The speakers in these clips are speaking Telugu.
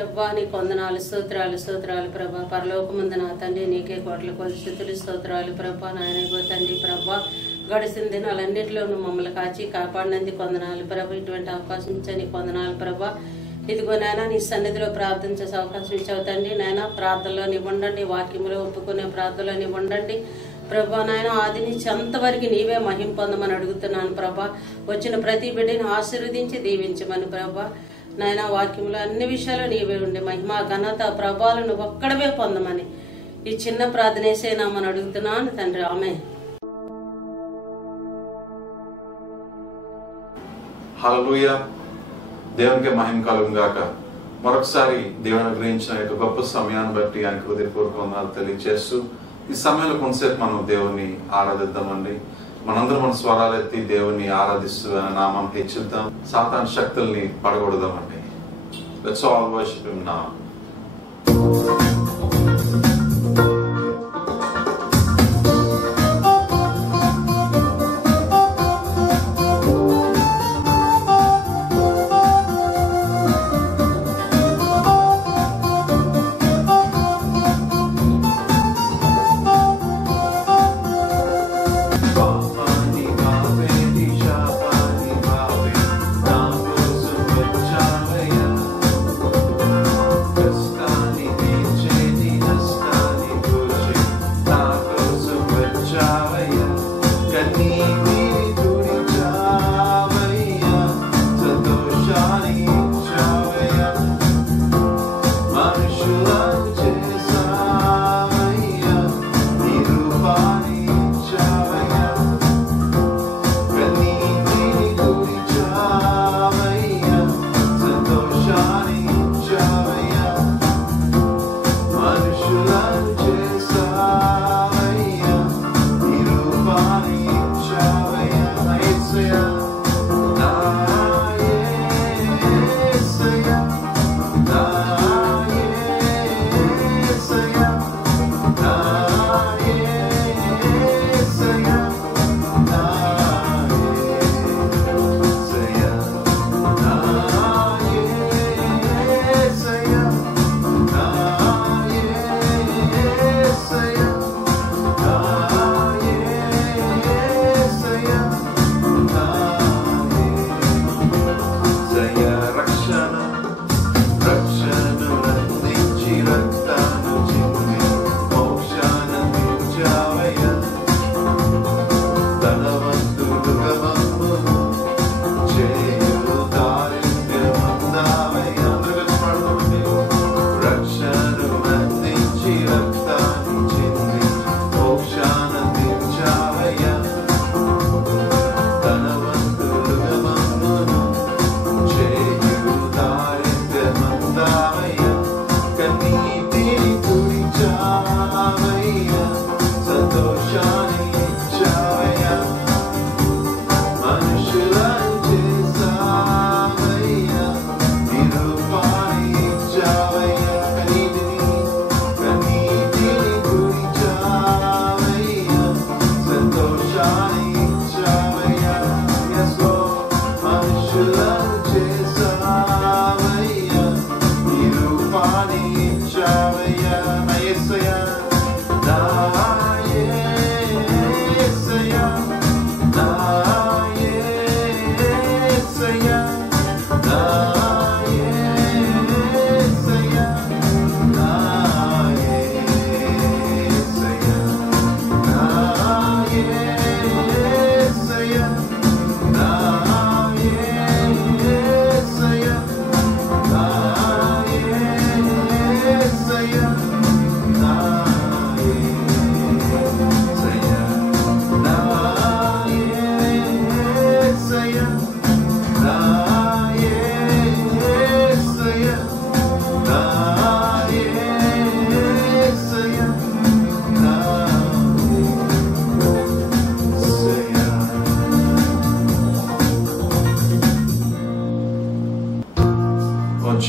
ప్రభా నీకు వందనాలు, స్తోత్రాలు స్తోత్రాలు ప్రభా. పరలోకముందు నా తండ్రి నీకే కోట్ల కొద్ది స్థుతులు స్తోత్రాలు ప్రభా. నాయన తండ్రి ప్రభా, గడిచిన దినాలన్నింటిలోనూ మమ్మల్ని కాచి కాపాడినందుకు వందనాలు ప్రభా. ఇటువంటి అవకాశం ఇచ్చా నీకు వందనాలు ప్రభా. ఇదిగో నాయన నీ సన్నిధిలో ప్రార్థన చేసే అవకాశం ఇచ్చావు తండ్రి. నాయన ప్రార్థనలో నివ్వండి, వాక్యంలో ఒప్పుకునే ప్రార్థనలో నివ్వండి ప్రభా. నాయన ఆది నుంచి అంతవరకు నీవే మహిమ పొందమని అడుగుతున్నాను ప్రభా. వచ్చిన ప్రతి బిడ్డని ఆశీర్వదించి దీవించమని ప్రభా. నాయన వాక్యంలో అన్ని విషయాలు నీవే ఉండి మహిమ ఘనత ప్రభావాలు నువ్వు ఒక్కడవే పొందమని ఈ చిన్న ప్రార్థన వేసేనామని అడుగుతున్నాను తండ్రి. ఆమె హల్లెలూయా. దేవునికి మహిమ కలుగును గాక. మరొకసారి దేవుని అనుగ్రహించిన యొక్క గొప్ప సమయాన్ని బట్టి ఆయనకు హృదయపూర్వక వందనాలు తెలియజేస్తూ ఈ సమయంలో కొంతసేపు మనం దేవుని ఆరాధిద్దామండి. మనందరం మన స్వరాలు ఎత్తి దేవుని ఆరాధిస్తూ ఆయన నామం హెచ్చిద్దాం, సాతాను శక్తుల్ని పడగొడదామండి. Let's all worship him now.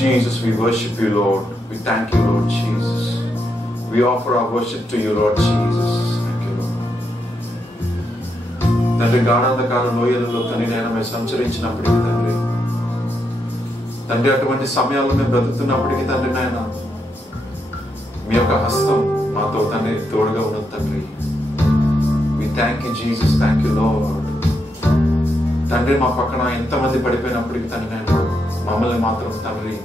Jesus, we worship you, Lord. We thank you, Lord Jesus. We offer our worship to you, Lord Jesus. Thank you, Lord. తండ్రి గాఢాంధకార లోయలలో తండ్రి నేను సంచరించినప్పటికీ తండ్రి తండ్రి అటువంటి సమయాల్లో మేము బ్రతుకుతున్నప్పటికీ తండ్రి నాయన మీ యొక్క హస్తం మాతో తండ్రి తోడుగా ఉన్నది తండ్రి. We thank you Jesus, thank you Lord. తండ్రి మా పక్కన ఎంతమంది పడిపోయినప్పటికీ తండ్రి నాయన మమ్మల్ని మాత్రం తండ్రి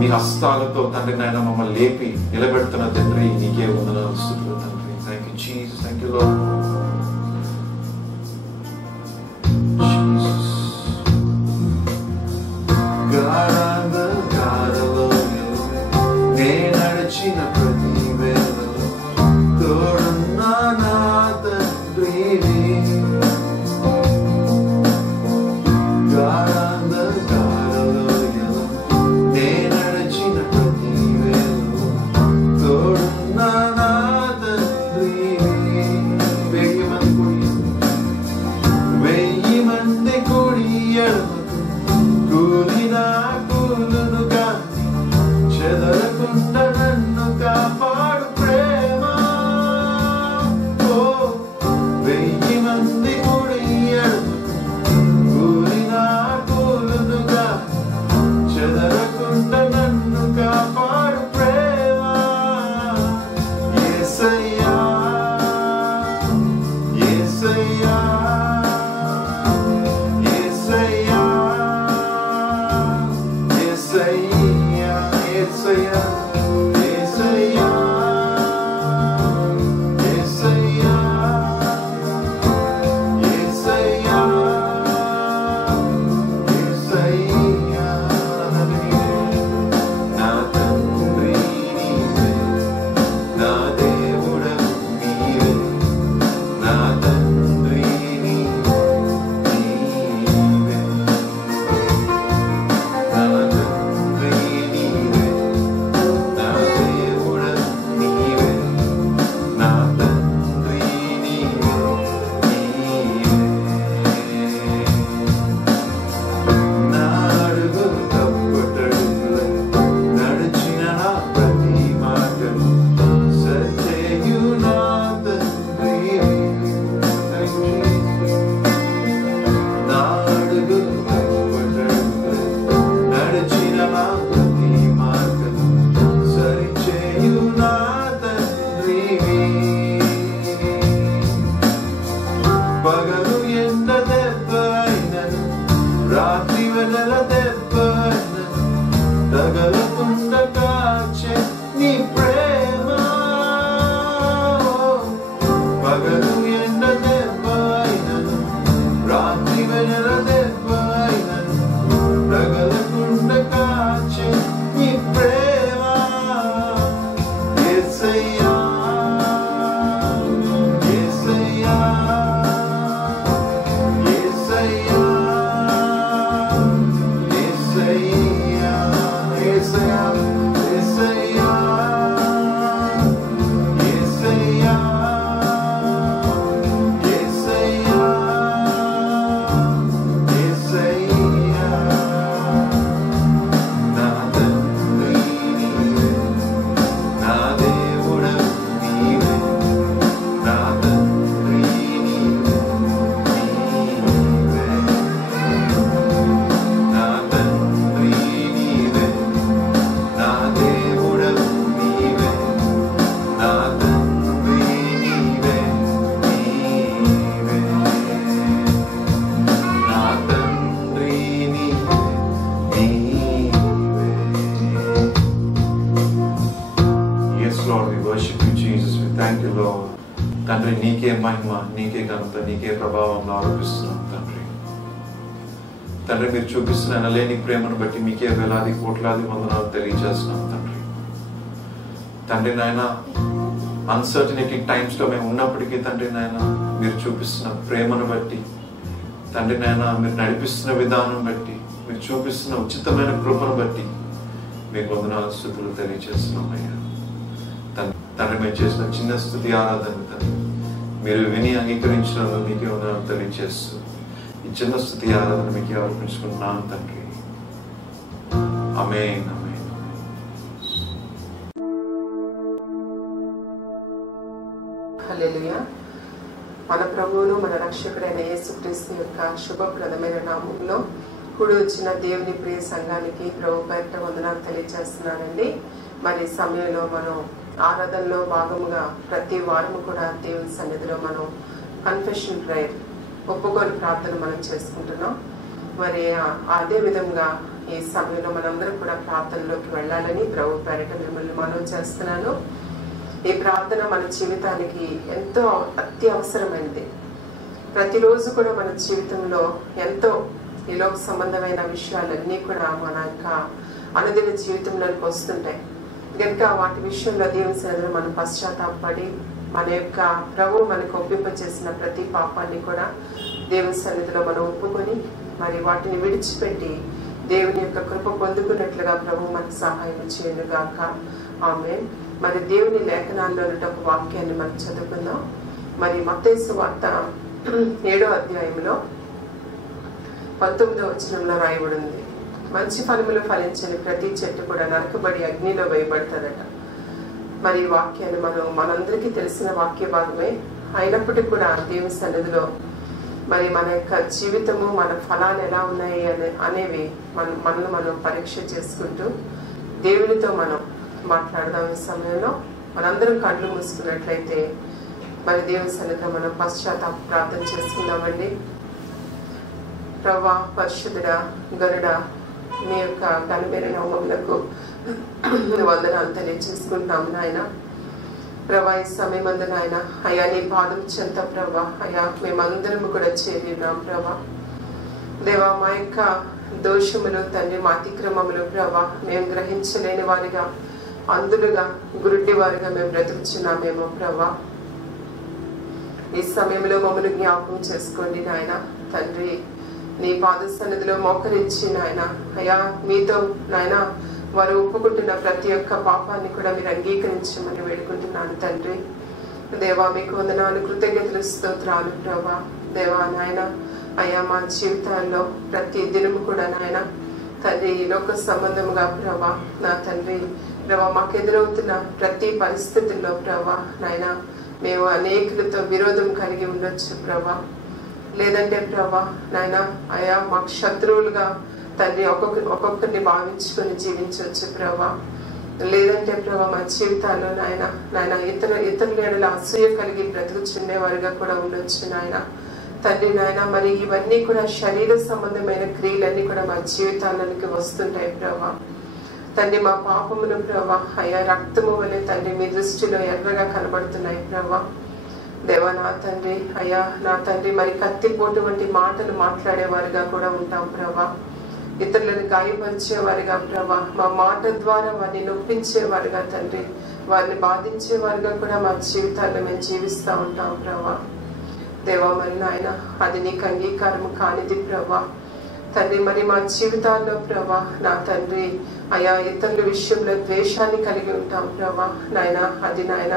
మీ హస్తాలతో తండ్రి నాయన మమ్మల్ని లేపి నిలబెడుతున్న తండ్రి నీకే వందనాలు స్తుతులు తండ్రి. Thank you Jesus, thank you Lord. తండ్రి నీకే మహిమ, నీకే ఘనత, నీకే ప్రభావం ఆరోపిస్తున్నాం తండ్రి. తండ్రి మీరు చూపిస్తున్న ఎనలేని ప్రేమను బట్టి మీకే వేలాది కోట్లాది వందనాలు తెలియజేస్తున్నాం తండ్రి. తండ్రి నాయన అన్సర్టనిటీ టైమ్స్ లో మేము ఉన్నప్పటికీ తండ్రి నాయన మీరు చూపిస్తున్న ప్రేమను బట్టి, తండ్రి నాయన మీరు నడిపిస్తున్న విధానం బట్టి, మీరు చూపిస్తున్న ఉచితమైన కృపను బట్టి మీకు వందనాలు స్తుతులు తెలియజేస్తున్నాం అయ్యా. తండ్రి మేము చేసిన చిన్న స్తుతి ఆరాధన తండ్రి మీరు విని అంగీకరించినందుకు మీకే వందనాలు తెలియజేస్తూ ఈ చిన్న స్తుతి ఆరాధన మీకే అర్పించుకుంటున్నాను తండ్రి. ఆమేన్, ఆమేన్. హల్లెలూయా. మన ప్రభువును మన రక్షకుడైన యేసుక్రీస్తు యొక్క శుభప్రదమైన నామంలో కూడి వచ్చిన దేవుని ప్రియ సంఘానికి ప్రభు పేరిట వందనాలు తెలియజేస్తున్నానండి. మరి సమయంలో మనం ఆరాధనలో భాగముగా ప్రతి వారము కూడా దేవుని సన్నిధిలో మనం కన్ఫెషన్ ప్రేయర్ ఒప్పుకోలు ప్రార్థన మనం చేసుకుంటున్నాం. మరి అదే విధంగా ఈ సమయంలో మనందరం కూడా ప్రార్థనలోకి వెళ్ళాలని ప్రభు పేరిట మిమ్మల్ని మనవి చేస్తున్నాను. ఈ ప్రార్థన మన జీవితానికి ఎంతో అత్యవసరమైనది. ప్రతిరోజు కూడా మన జీవితంలో ఎంతో ఈ లోక సంబంధమైన విషయాలన్నీ కూడా మన యొక్క అనుదిన జీవితంలోకి వస్తుంటాయి కనుక వాటి విషయంలో దేవుని సన్నిధిలో మనం పశ్చాత్తాపడి మన యొక్క ప్రభు మనకు ఒప్పింపచేసిన ప్రతి పాపాన్ని కూడా దేవుని సన్నిధిలో మనం ఒప్పుకొని మరి వాటిని విడిచిపెట్టి దేవుని యొక్క కృప పొందుకున్నట్లుగా ప్రభు మనకు సహాయం చేయనుగాక. ఆమేన్. మరి దేవుని లేఖనాల్లో ఒక వాక్యాన్ని మనం చదువుకుందాం. మరి మత్తయి సువార్త 7వ అధ్యాయంలో 19వ వచనంలో రాయబడి ఉంది, మంచి ఫలములు ఫలించని ప్రతి చెట్టు కూడా నరకబడి అగ్నిలో వేయబడతారట. మరి ఈ వాక్యాన్ని మనందరికీ తెలిసిన వాక్య భాగమే అయినప్పటికీ కూడా దేవుని సన్నిధిలో మరి మన యొక్క జీవితము మన ఫలాలు ఎలా ఉన్నాయి అనేవి మనల్ని మనం పరీక్ష చేసుకుంటూ దేవునితో మనం మాట్లాడదాం. ఈ సమయంలో మనందరం కళ్ళు మూసుకున్నట్లయితే మరి దేవుని సన్నిధిలో మనం పశ్చాత్తాప ప్రార్థన చేసుకుందామండి. ప్రభా, పరిశుద్ధుడా, గరుడా, మీ యొక్క ఘనమైన నామములకు వందనాలు తెలియజేసుకుంటాము నాయన. ప్రభా, ఈ సమయమందు నాయన అయ్యా నీ పాదం చెంత ప్రభా అయ్యా మేమందరము కూడా చేరినాం ప్రభా. దేవా, మా యొక్క దోషములు తండ్రి, మా అతిక్రమములు ప్రభా మేము గ్రహించలేని వారిగా అందులుగా గురుడ్డి వారిగా మేము బ్రతుకుచున్నామేమో ప్రభా. ఈ సమయంలో మమ్మల్ని జ్ఞాపకం చేసుకోండి నాయన. తండ్రి, నీ పాద సన్నిధిలో మోకరించి నాయన అయ్యా మీతో నాయన వారు ఒప్పుకుంటున్న ప్రతి ఒక్క పాపాన్ని కూడా మీరు అంగీకరించమని వేడుకుంటున్నాను తండ్రి. దేవా, మీకు వందనాలు, కృతజ్ఞతలు, స్తోత్రాలు ప్రభా. దేవా నాయన అయ్యా మా జీవితాల్లో ప్రతి దినము కూడా నాయన తండ్రి ఈ లోక సంబంధముగా ప్రభా నా తండ్రి ప్రభా మాకు ఎదురవుతున్న ప్రతి పరిస్థితుల్లో ప్రభా నాయన మేము అనేకులతో విరోధం కలిగి ఉండొచ్చు ప్రభా. లేదంటే ప్రభా నాయన అయా మాకు శత్రువులుగా తండ్రి ఒక్కొక్కరిని భావించుకొని జీవించవచ్చు ప్రభా. లేదంటే ప్రభా మా జీవితాల్లో నాయన ఇతరుల ఎడల అసూయ కలిగి బ్రతుకుచుండేవారుగా కూడా ఉండొచ్చు నాయన తండ్రి. నాయన మరి ఇవన్నీ కూడా శరీర సంబంధమైన క్రియలన్నీ కూడా మా జీవితాలకి వస్తుంటాయి ప్రభా. తండ్రి, మా పాపములు ప్రభా అయ్యా రక్తము వలె తండ్రి మీ దృష్టిలో ఎర్రగా కనబడుతున్నాయి ప్రభా. దేవా నా తండ్రి అయ్యా నా తండ్రి మరి కత్తిపోటు వంటి మాటలు మాట్లాడేవారుగా కూడా ఉంటాం ప్రభా. ఇతరులను గాయపరిచేవారుగా ప్రభా, మా మాట ద్వారా వారిని నొప్పించేవారుగా తండ్రి, వారిని బాధించేవారుగా కూడా మా జీవితాల్లో మేము జీవిస్తూ ఉంటాం ప్రభా. దేవా మరి నాయన అది నీకు అంగీకారం కానిది ప్రభా తండ్రి. మరి మా జీవితాల్లో ప్రభా నా తండ్రి అయా ఇతరుల విషయంలో ద్వేషాన్ని కలిగి ఉంటాం ప్రభా నాయన. అది నాయన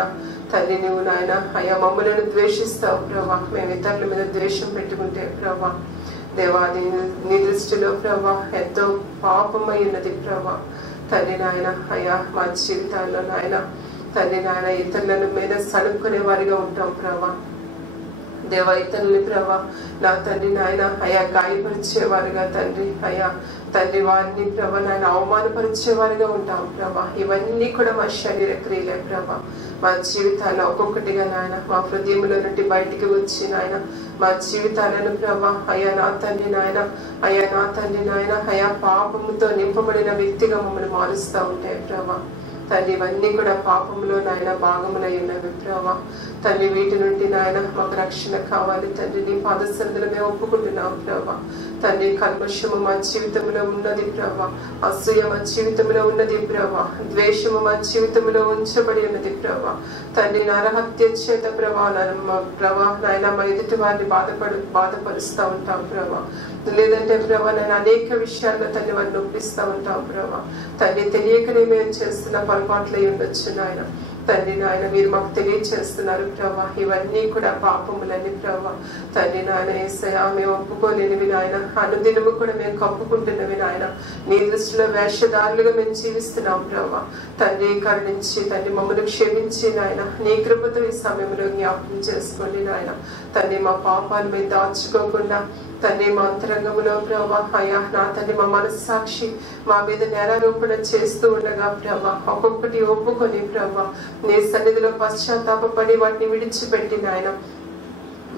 తండ్రి నువ్వు నాయన అయా మమ్మల్ని ద్వేషిస్తావు ప్రభా. మేము ఇతరుల మీద ద్వేషం పెట్టుకుంటే ప్రభా దేవా నీ దృష్టిలో ప్రభా ఎంతో పాపమై ఉన్నది ప్రభా తండ్రి నాయన. అయా మా జీవితాల్లో నాయన తండ్రి నాయన ఇతరుల మీద సడుక్కునే వారిగా ఉంటాం ప్రభా. దేవా ఇతరులని ప్రభా నా తండ్రి నాయన అయా గాయపరిచేవారుగా తండ్రి అయా తండ్రి వారిని ప్రభా నాయన అవమానపరిచేవారుగా ఉంటాం ప్రభా. ఇవన్నీ కూడా మా శరీర క్రియలే ప్రభా. మా జీవితాల్లో ఒక్కొక్కటిగా నాయన మా హృదయంలో నుండి బయటికి వచ్చి నాయన మా జీవితాలను ప్రభా అయా నా తండ్రి నాయన అయా నా తండ్రి నాయన అయా పాపముతో నింపబడిన వ్యక్తిగా మమ్మల్ని మారుస్తూ ఉంటాయి ప్రభా తండ్రి. ఇవన్నీ కూడా పాపంలో నాయన భాగములై ఉన్నవి ప్రభా తండ్రి. వీటి నుండి నాయన మాకు రక్షణ కావాలి తండ్రి. నీ పాదసన్నిధిలో మేము ఒప్పుకుంటున్నాం ప్రభా తండ్రి. కల్మషము మా జీవితంలో ఉన్నది ప్రభా, అసూయ మా జీవితంలో ఉన్నది ప్రభా, ద్వేషము మా జీవితంలో ఉంచబడి ఉన్నది ప్రభా తండ్రి. నరహత్య చేత ప్రభా నాయన మా ఎదుటి వారిని బాధపరుస్తూ ఉంటాం ప్రభా. లేదంటే ప్రభా నేను అనేక విషయాల్లో తండ్రి వారిని నొప్పిస్తూ ఉంటాం ప్రభా తండ్రి. తెలియకనే మేము చేస్తున్న పొరపాట్లు అయి ఉండొచ్చు నాయన తండ్రి నాయన. మీరు మాకు తెలియచేస్తున్నారు ప్రభా ఇవన్నీ కూడా పాపములని ప్రభా తండ్రి నాయన. యేసయ్యా మేము ఒప్పుకోలేనివి నాయన, అనుదినము కూడా మేము కప్పుకుంటున్నవి నాయన. నీ దృష్టిలో వేషధారులుగా మేము జీవిస్తున్నాం ప్రభా తండ్రి. కరుణించి తండ్రి మమ్మల్ని క్షమించి నాయన నీ కృపతో ఈ సమయంలో జ్ఞాపకం చేసుకోండి నాయన తండ్రి మా పాపాలు మేము దాచుకోకుండా తండ్రి మా అంతరంగంలో ప్రభా అయ్యా నా తండ్రి మా మనస్సాక్షి మా మీద నేరారోపణ చేస్తూ ఉండగా ప్రభా ఒక్కొక్కటి ఒప్పుకొని ప్రభా నీ సన్నిధిలో పశ్చాత్తాపడి వాటిని విడిచిపెట్టి నాయన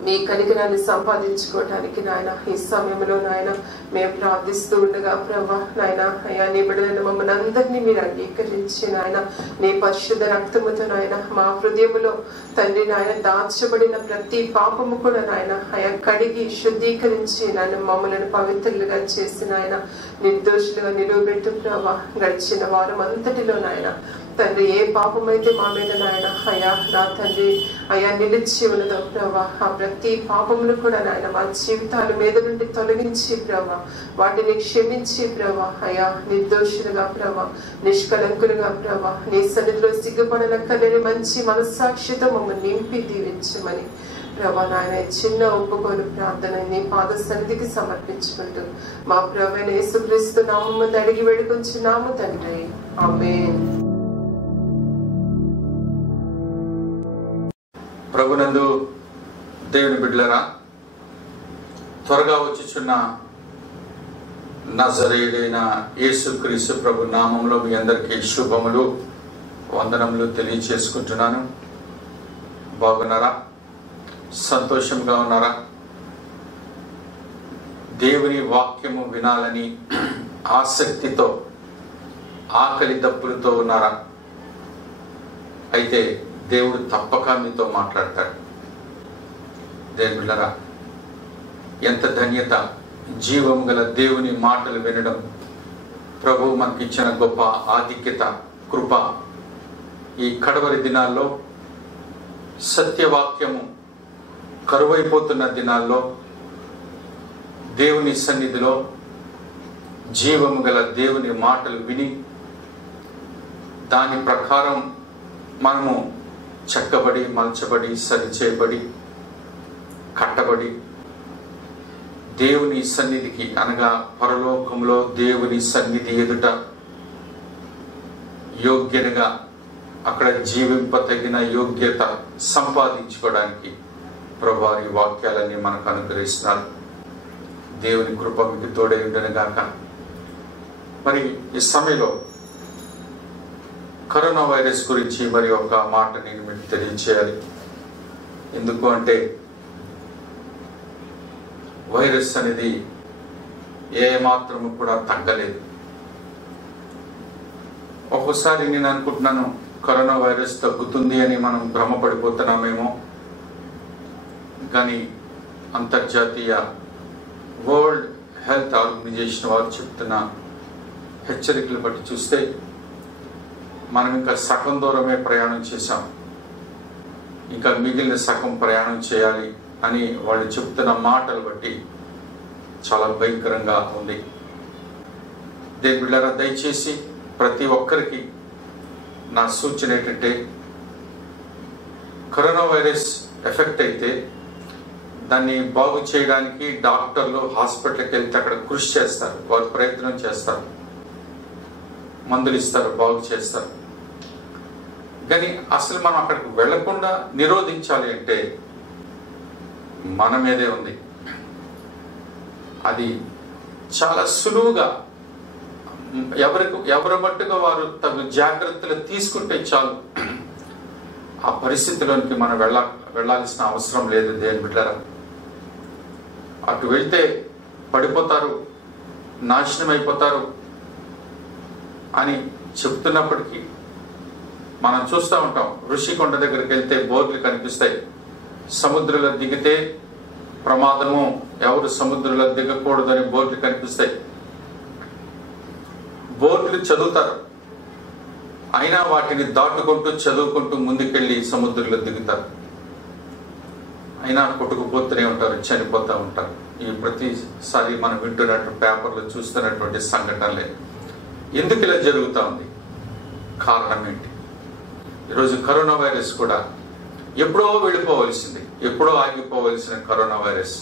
మీ కనికరాన్ని సంపాదించుకోవటానికి నాయన ఈ సమయంలో నాయన మేము ప్రార్థిస్తూ ఉండగా ప్రభా నాయన అయ్యా నీ బిడ్డలను మమ్మల్ని అందరినీ మీరు అంగీకరించి నాయన నీ పరిశుద్ధ రక్తముతో నాయన మా హృదయములో తండ్రి నాయన దాచబడిన ప్రతి పాపము కూడా నాయన అయా కడిగి శుద్ధీకరించి నాయన మమ్మల్ని పవిత్రులుగా చేసి నాయన నిర్దోషులుగా నిలువబెట్టు ప్రభా గడిచిన వారం అంతటిలో నాయన తండ్రి ఏ పాపమైతే మా మీద నాయన అయా నా తండ్రి అయా నిలిచి ఉన్నదో ప్రభా ఆ ప్రతి పాపములు కూడా నాయన మా జీవితాల మీద నుండి తొలగించి ప్రభా వాటిని క్షమించి ప్రభా అయా నిర్దోషులుగా ప్రభా నిష్కలంకులుగా ప్రభా నీ సన్నిధిలో సిగ్గుపడనక్కలేని మంచి మనస్సాక్షితో మమ్మల్ని నింపి దీవించమని ప్రభా నాయన చిన్న ఒప్పుకోలు ప్రార్థన నీ పాద సన్నిధికి సమర్పించుకుంటూ మా ప్రభువైన యేసుక్రీస్తు నామమున అడిగి వేడుకొంచున్నాము తండ్రి ఆమేన్. ప్రభునందు దేవుని బిడ్డలారా, త్వరగా వచ్చుచున్న నజరేయుడైన యేసుక్రీస్తు ప్రభు నామంలో మీ అందరికీ శుభములు వందనములు తెలియచేసుకుంటున్నాను. బాగున్నారా? సంతోషంగా ఉన్నారా? దేవుని వాక్యము వినాలని ఆసక్తితో ఆకలి దప్పులతో ఉన్నారా? అయితే దేవుడు తప్పక మీతో మాట్లాడతాడు. దేవుని బిడ్డలారా, ఎంత ధన్యత జీవము గల దేవుని మాటలు వినడం. ప్రభువు మనకిచ్చిన గొప్ప ఆధిక్యత, కృప. ఈ కడవరి దినాల్లో సత్యవాక్యము కరువైపోతున్న దినాల్లో దేవుని సన్నిధిలో జీవము గల దేవుని మాటలు విని దాని ప్రకారం మనము చెక్కబడి మలచబడి సరిచేయబడి కట్టబడి దేవుని సన్నిధికి అనగా పరలోకంలో దేవుని సన్నిధి ఎదుట యోగ్యతగా అక్కడ జీవింపతగిన యోగ్యత సంపాదించుకోవడానికి ప్రభువారి వాక్యాలన్నీ మనకు అనుగ్రహిస్తున్నారు. దేవుని కృప మీకు తోడై ఉండనుగాక. మరి ఈ సమయంలో కరోనా వైరస్ గురించి మరి ఒక మాట నేను మీకు తెలియచేయాలి. ఎందుకు అంటే వైరస్ అనేది ఏ మాత్రము కూడా తగ్గలేదు. ఒక్కోసారి నేను అనుకుంటున్నాను కరోనా వైరస్ తగ్గుతుంది అని మనం భ్రమపడిపోతున్నామేమో. కానీ అంతర్జాతీయ వరల్డ్ హెల్త్ ఆర్గనైజేషన్ వారు చెప్తున్న హెచ్చరికలు బట్టి చూస్తే మనం ఇంకా సగం దూరమే ప్రయాణం చేశాం, ఇంకా మిగిలిన సగం ప్రయాణం చేయాలి అని వాళ్ళు చెప్తున్న మాటలు బట్టి చాలా భయంకరంగా ఉంది. దేవుని బిడ్డలారా, దయచేసి ప్రతి ఒక్కరికి నా సూచన ఏంటంటే, కరోనా వైరస్ ఎఫెక్ట్ అయితే దాన్ని బాగు చేయడానికి డాక్టర్లు హాస్పిటల్కి వెళ్తే అక్కడ కృషి చేస్తారు, వారు ప్రయత్నం చేస్తారు, మందులు ఇస్తారు, బాగు చేస్తారు. కానీ అసలు మనం అక్కడికి వెళ్లకుండా నిరోధించాలి అంటే మన మీదే ఉంది. అది చాలా సులువుగా ఎవరి మట్టుగా వారు తగు జాగ్రత్తలు తీసుకుంటే చాలు. ఆ పరిస్థితిలోనికి మనం వెళ్ళాల్సిన అవసరం లేదు. దేవుని బిడ్డలారా, అటు వెళ్తే పడిపోతారు, నాశనం అయిపోతారు అని చెప్తున్నప్పటికీ మనం చూస్తూ ఉంటాం. ఋషికొండ దగ్గరికి వెళ్తే బోర్డులు కనిపిస్తాయి, సముద్రంలో దిగితే ప్రమాదము, ఎవరు సముద్రంలో దిగకూడదని బోర్డులు కనిపిస్తాయి. బోర్డులు చదువుతారు, అయినా వాటిని దాటుకుంటూ చదువుకుంటూ ముందుకెళ్ళి సముద్రంలో దిగుతారు. అయినా కొట్టుకుపోతూనే ఉంటారు, చనిపోతూ ఉంటారు. ఈ ప్రతిసారి మనం వింటున్నట్టు పేపర్లో చూస్తున్నటువంటి సంఘటనలే. ఎందుకు ఇలా జరుగుతూ ఉంది? కారణం ఏంటి? ఈరోజు కరోనా వైరస్ కూడా ఎప్పుడో వెళ్ళిపోవలసింది, ఎప్పుడో ఆగిపోవలసిన కరోనా వైరస్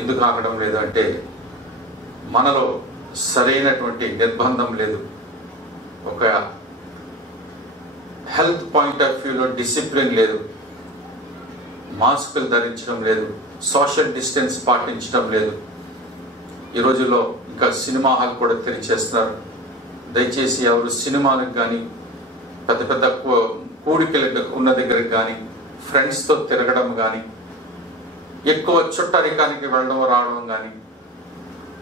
ఎందుకు ఆగడం లేదు అంటే మనలో సరైనటువంటి నిర్బంధం లేదు. ఒక హెల్త్ పాయింట్ ఆఫ్ వ్యూలో డిసిప్లిన్ లేదు. మాస్కులు ధరించడం లేదు, సోషల్ డిస్టెన్స్ పాటించడం లేదు. ఈ రోజుల్లో ఇంకా సినిమా హాల్ కూడా తెరిచేస్తున్నారు. దయచేసి ఎవరు సినిమాలకు కానీ పెద్ద పెద్ద కూడికలు ఉన్న దగ్గరకు కానీ ఫ్రెండ్స్తో తిరగడం కానీ ఎక్కువ చుట్టరికానికి వెళ్ళడం రావడం కానీ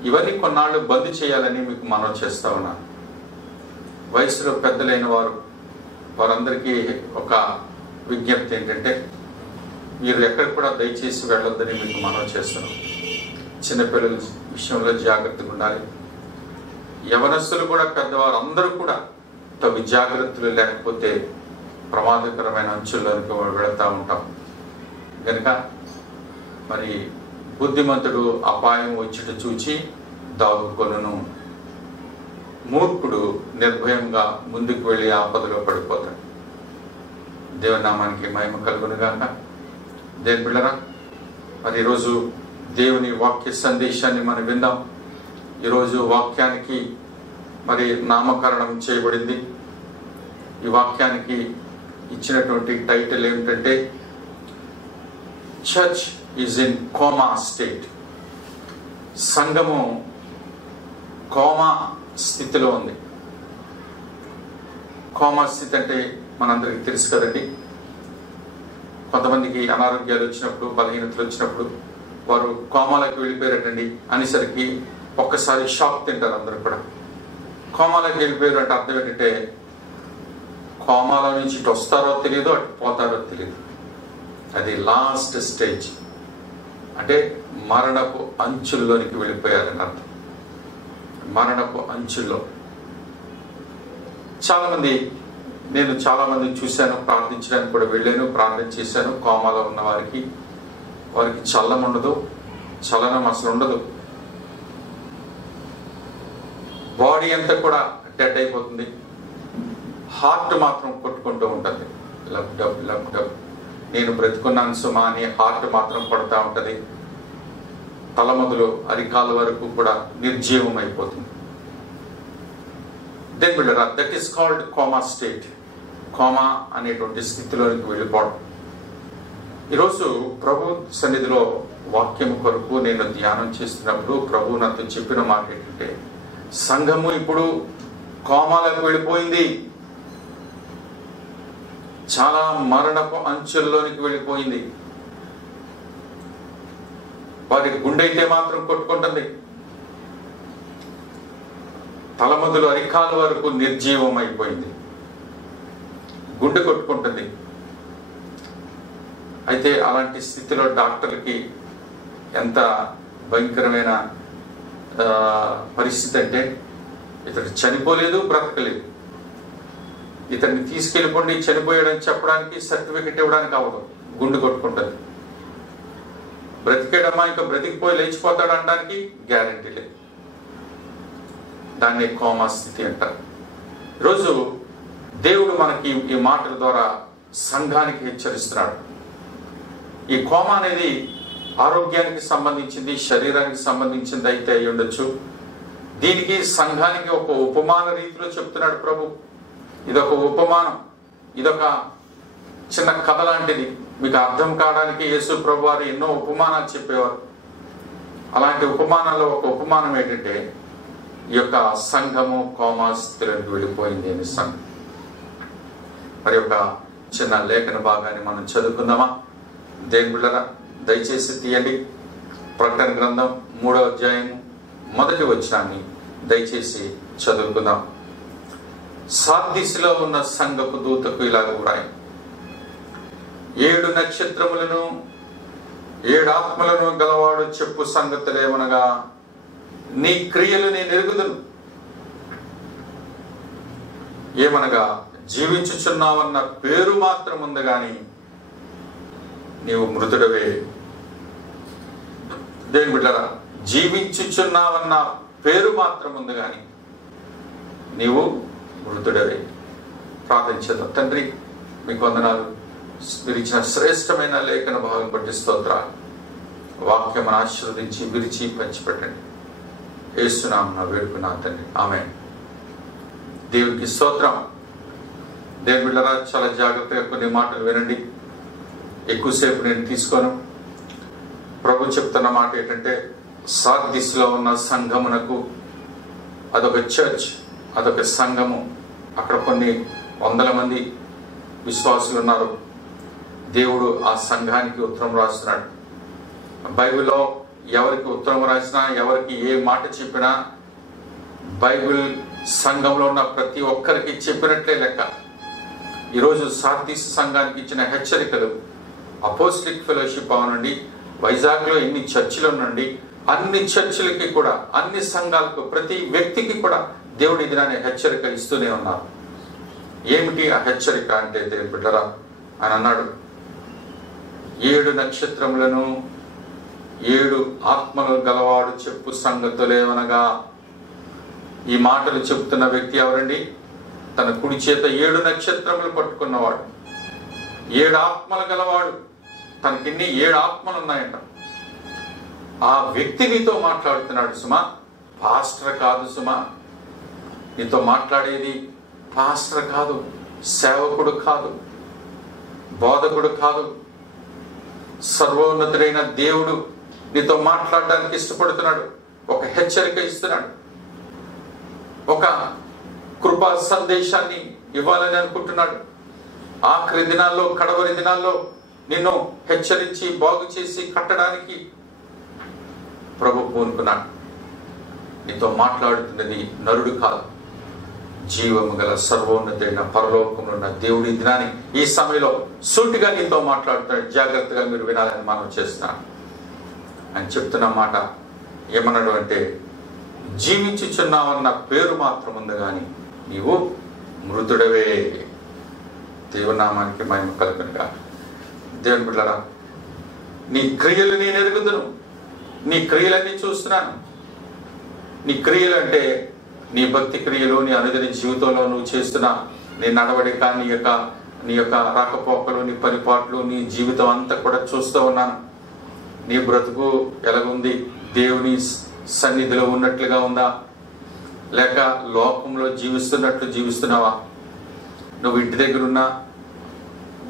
ఇవన్నీ కొన్నాళ్ళు బంద్ చేయాలని మీకు మనవి చేస్తా ఉన్నాను. వయసులో పెద్దలైన వారందరికీ ఒక విజ్ఞప్తి ఏంటంటే మీరు ఎక్కడికి కూడా దయచేసి వెళ్ళొద్దని మీకు మనవి చేస్తున్నాం. చిన్నపిల్లల విషయంలో జాగ్రత్తగా ఉండాలి. యవనస్తులు కూడా పెద్దవారు అందరూ కూడా తగు జాగ్రత్తలు లేకపోతే ప్రమాదకరమైన అంచుల్లోకి వెళుతూ ఉంటాం. కనుక మరి బుద్ధిమంతుడు అపాయం వచ్చుట చూచి దాగుకొనును, మూర్ఖుడు నిర్భయంగా ముందుకు వెళ్ళి ఆపదలో పడిపోతాడు. దేవుని నామానికి మహిమ కలుగును గాక. దేవుని బిడ్డలారా, మరి ఈరోజు దేవుని వాక్య సందేశాన్ని మనం విందాం. ఈరోజు వాక్యానికి మరి నామకరణం చేయబడింది. ఈ వాక్యానికి ఇచ్చినటువంటి టైటిల్ ఏమిటంటే church is in coma state. సంఘము కోమా స్థితిలో ఉంది. కోమా స్థితి అంటే మనందరికీ తెలుసు కదండి. కొంతమందికి అనారోగ్యాలు వచ్చినప్పుడు, బలహీనతలు వచ్చినప్పుడు వారు కోమాలకు వెళ్ళిపోయారటండి అనేసరికి ఒక్కసారి షాక్ తింటారు అందరూ కూడా. కోమాలకు వెళ్ళిపోయారు అంటే అర్థం ఏంటంటే కోమాల నుంచి ఇటు వస్తారో తెలియదు, అటు పోతారో తెలియదు. అది లాస్ట్ స్టేజ్, అంటే మరణపు అంచుల్లోనికి వెళ్ళిపోయారని అర్థం. మరణపు అంచుల్లో నేను చాలా మంది చూశాను, ప్రార్థించడానికి కూడా వెళ్ళాను, ప్రార్థన చేశాను. కోమాలో ఉన్న వారికి చల్లం ఉండదు, చలనం అసలు ఉండదు. బాడీ అంతా కూడా డెడ్ అయిపోతుంది. హార్ట్ మాత్రం కొట్టుకుంటూ ఉంటుంది, లబ్ డబ్ లబ్ డబ్. నేను బ్రతుకున్నాను సుమా అని హార్ట్ మాత్రం కొడతా ఉంటుంది. తల మొదలు అరికాల వరకు కూడా నిర్జీవం అయిపోతుంది. దెన్ బిల్డరా, that is called coma state. Coma అనేటువంటి స్థితిలోనికి వెళ్ళిపోవడం. ఈరోజు ప్రభు సన్నిధిలో వాక్యం కొరకు నేను ధ్యానం చేస్తున్నప్పుడు ప్రభు నాతో చెప్పిన మాట ఏంటంటే సంఘము ఇప్పుడు కోమాలకు వెళ్ళిపోయింది. చాలా మరణపు అంచుల్లోనికి వెళ్ళిపోయింది. వారి గుండె అయితే మాత్రం కొట్టుకుంటుంది, తల మొదలు అరికాల వరకు నిర్జీవం అయిపోయింది, గుండె కొట్టుకుంటుంది. అయితే అలాంటి స్థితిలో డాక్టర్లకి ఎంత భయంకరమైన పరిస్థితి అంటే ఇతడు చనిపోలేదు, బ్రతకలేదు. ఇతన్ని తీసుకెళ్ళిపోండి, చనిపోయాడని చెప్పడానికి సర్టిఫికెట్ ఇవ్వడానికి అవ్వదు, గుండె కొట్టుకుంటుంది. బ్రతికేడమ్మా ఇంకా బ్రతికిపోయి లేచిపోతాడు అనడానికి గ్యారంటీ లేదు. దాన్ని కోమా స్థితి అంటారు. ఈరోజు దేవుడు మనకి ఈ మాటల ద్వారా సంఘానికి హెచ్చరిస్తున్నాడు. ఈ కోమా అనేది ఆరోగ్యానికి సంబంధించింది, శరీరానికి సంబంధించింది అయితే అయి ఉండొచ్చు. దీనికి సంఘానికి ఒక ఉపమాన రీతిలో చెప్తున్నాడు ప్రభు. ఇదొక ఉపమానం, ఇదొక చిన్న కథ లాంటిది. మీకు అర్థం కావడానికి యేసు ప్రభు వారు ఎన్నో ఉపమానాలు చెప్పేవారు. అలాంటి ఉపమానాల్లో ఒక ఉపమానం ఏంటంటే ఈ యొక్క సంఘము కోమా స్థితిలోకి వెళ్ళిపోయింది అని సంఘం. మరి ఒక చిన్న లేఖన భాగాన్ని మనం చదువుకుందామా? దేవుని బిడ్డలారా, దయచేసి తీయండి. ప్రకటన గ్రంథం 3వ అధ్యాయం 1వ వచనాన్ని దయచేసి చదువుకుందాం. సార్దీసులో ఉన్న సంఘపు దూతకు ఇలాగ వ్రాయి, 7 నక్షత్రములను 7 ఆత్మలను గలవాడు చెప్పు సంగతులేమనగా, నీ క్రియలు నేను ఎరుగుదును. ఏమనగా, జీవించుచున్నావన్న పేరు మాత్రం ఉంది గాని నీవు మృతుడవే. దేవుని బిడ్డలారా, జీవించుచున్నావన్న పేరు మాత్రం ఉంది గాని నీవు మృతుడవే. ప్రార్థించేద్దాం. తండ్రి, మీకు వందనాలు. మీరు ఇచ్చిన శ్రేష్టమైన లేఖన భాగం బట్టి స్తోత్రాలు. వాక్యం ఆశీర్వదించి విరిచి పంచిపెట్టండి. యేసునామమున వేడుకున్నాను తండ్రి, ఆమేన్. దేవునికి స్తోత్రం. దేవుని బిడ్డలారా, చాలా జాగ్రత్తగా కొన్ని మాటలు వినండి. ఎక్కువసేపు నేను తీసుకోను. ప్రభు చెప్తున్న మాట ఏంటంటే, సార్దిస్లో ఉన్న సంఘమునకు, అదొక చర్చ్, అదొక సంఘము. అక్కడ కొన్ని వందల మంది విశ్వాసులు ఉన్నారు. దేవుడు ఆ సంఘానికి ఉత్తరం రాస్తున్నాడు. బైబిల్లో ఎవరికి ఉత్తరం రాసినా, ఎవరికి ఏ మాట చెప్పినా బైబిల్ సంఘంలో ఉన్న ప్రతి ఒక్కరికి చెప్పినట్లే లెక్క. ఈరోజు సార్దీస్ సంఘానికి ఇచ్చిన హెచ్చరికలు అపోస్టలిక్ ఫెలోషిప్ అవనండి, వైజాగ్లో ఎన్ని చర్చిలు ఉండండి, అన్ని చర్చిలకి కూడా, అన్ని సంఘాలకు, ప్రతి వ్యక్తికి కూడా దేవుడు ఇది అనే హెచ్చరిక ఇస్తూనే ఉన్నారు. ఏమిటి ఆ హెచ్చరిక అంటే, దేవుని బిడ్డరా, ఆయన అన్నాడు, 7 నక్షత్రములను 7 ఆత్మలు గలవాడు చెప్పు సంగతులేవనగా. ఈ మాటలు చెప్తున్న వ్యక్తి ఎవరండి? తన కుడి చేత 7 నక్షత్రములు పట్టుకున్నవాడు, 7 ఆత్మలు గలవాడు. తనకిన్ని 7 ఆత్మలు ఉన్నాయంట. ఆ వ్యక్తి నీతో మాట్లాడుతున్నాడు సుమా, పాస్టర్ కాదు సుమా. నీతో మాట్లాడేది పాస్టర్ కాదు, సేవకుడు కాదు, బోధకుడు కాదు. సర్వోన్నతుడైన దేవుడు నీతో మాట్లాడడానికి ఇష్టపడుతున్నాడు. ఒక హెచ్చరిక ఇస్తున్నాడు, ఒక కృపా సందేశాన్ని ఇవ్వాలని అనుకుంటున్నాడు. ఆఖరి దినాల్లో, కడవరి దినాల్లో నిన్ను హెచ్చరించి బాగు చేసి కట్టడానికి ప్రభు పూనుకున్నాడు. నీతో మాట్లాడుతున్నది నరుడు కాదు, జీవము గల సర్వోన్నతైన పరలోకంలో ఉన్న దేవుడి దినాన్ని ఈ సమయంలో సూటిగా నీతో మాట్లాడుతున్నాడు. జాగ్రత్తగా మీరు వినాలని మనం చేస్తున్నాను అని చెప్తున్న మాట ఏమన్నాడు అంటే, జీవించుచున్నావన్న పేరు మాత్రం ఉంది కానీ నీవు మృతుడవే. దేవునామానికి మహిమ కలుగునుగా. దేవుని బిడ్డలారా, నీ క్రియలు నేను ఎరుగుదును, నీ క్రియలన్నీ చూస్తున్నాను. నీ క్రియలు అంటే నీ భక్తి క్రియలు, నీ అనుదిన జీవితంలో నువ్వు చేస్తున్న నీ నడవడిక, నీ యొక్క రాకపోకలు, నీ పరిపాట్లు, నీ జీవితం అంతా కూడా చూస్తూ ఉన్నాను. నీ బ్రతుకు ఎలాగుంది? దేవుని సన్నిధిలో ఉన్నట్లుగా ఉందా, లేక లోకంలో జీవిస్తున్నట్లు జీవిస్తున్నావా? నువ్వు ఇంటి దగ్గర ఉన్నా,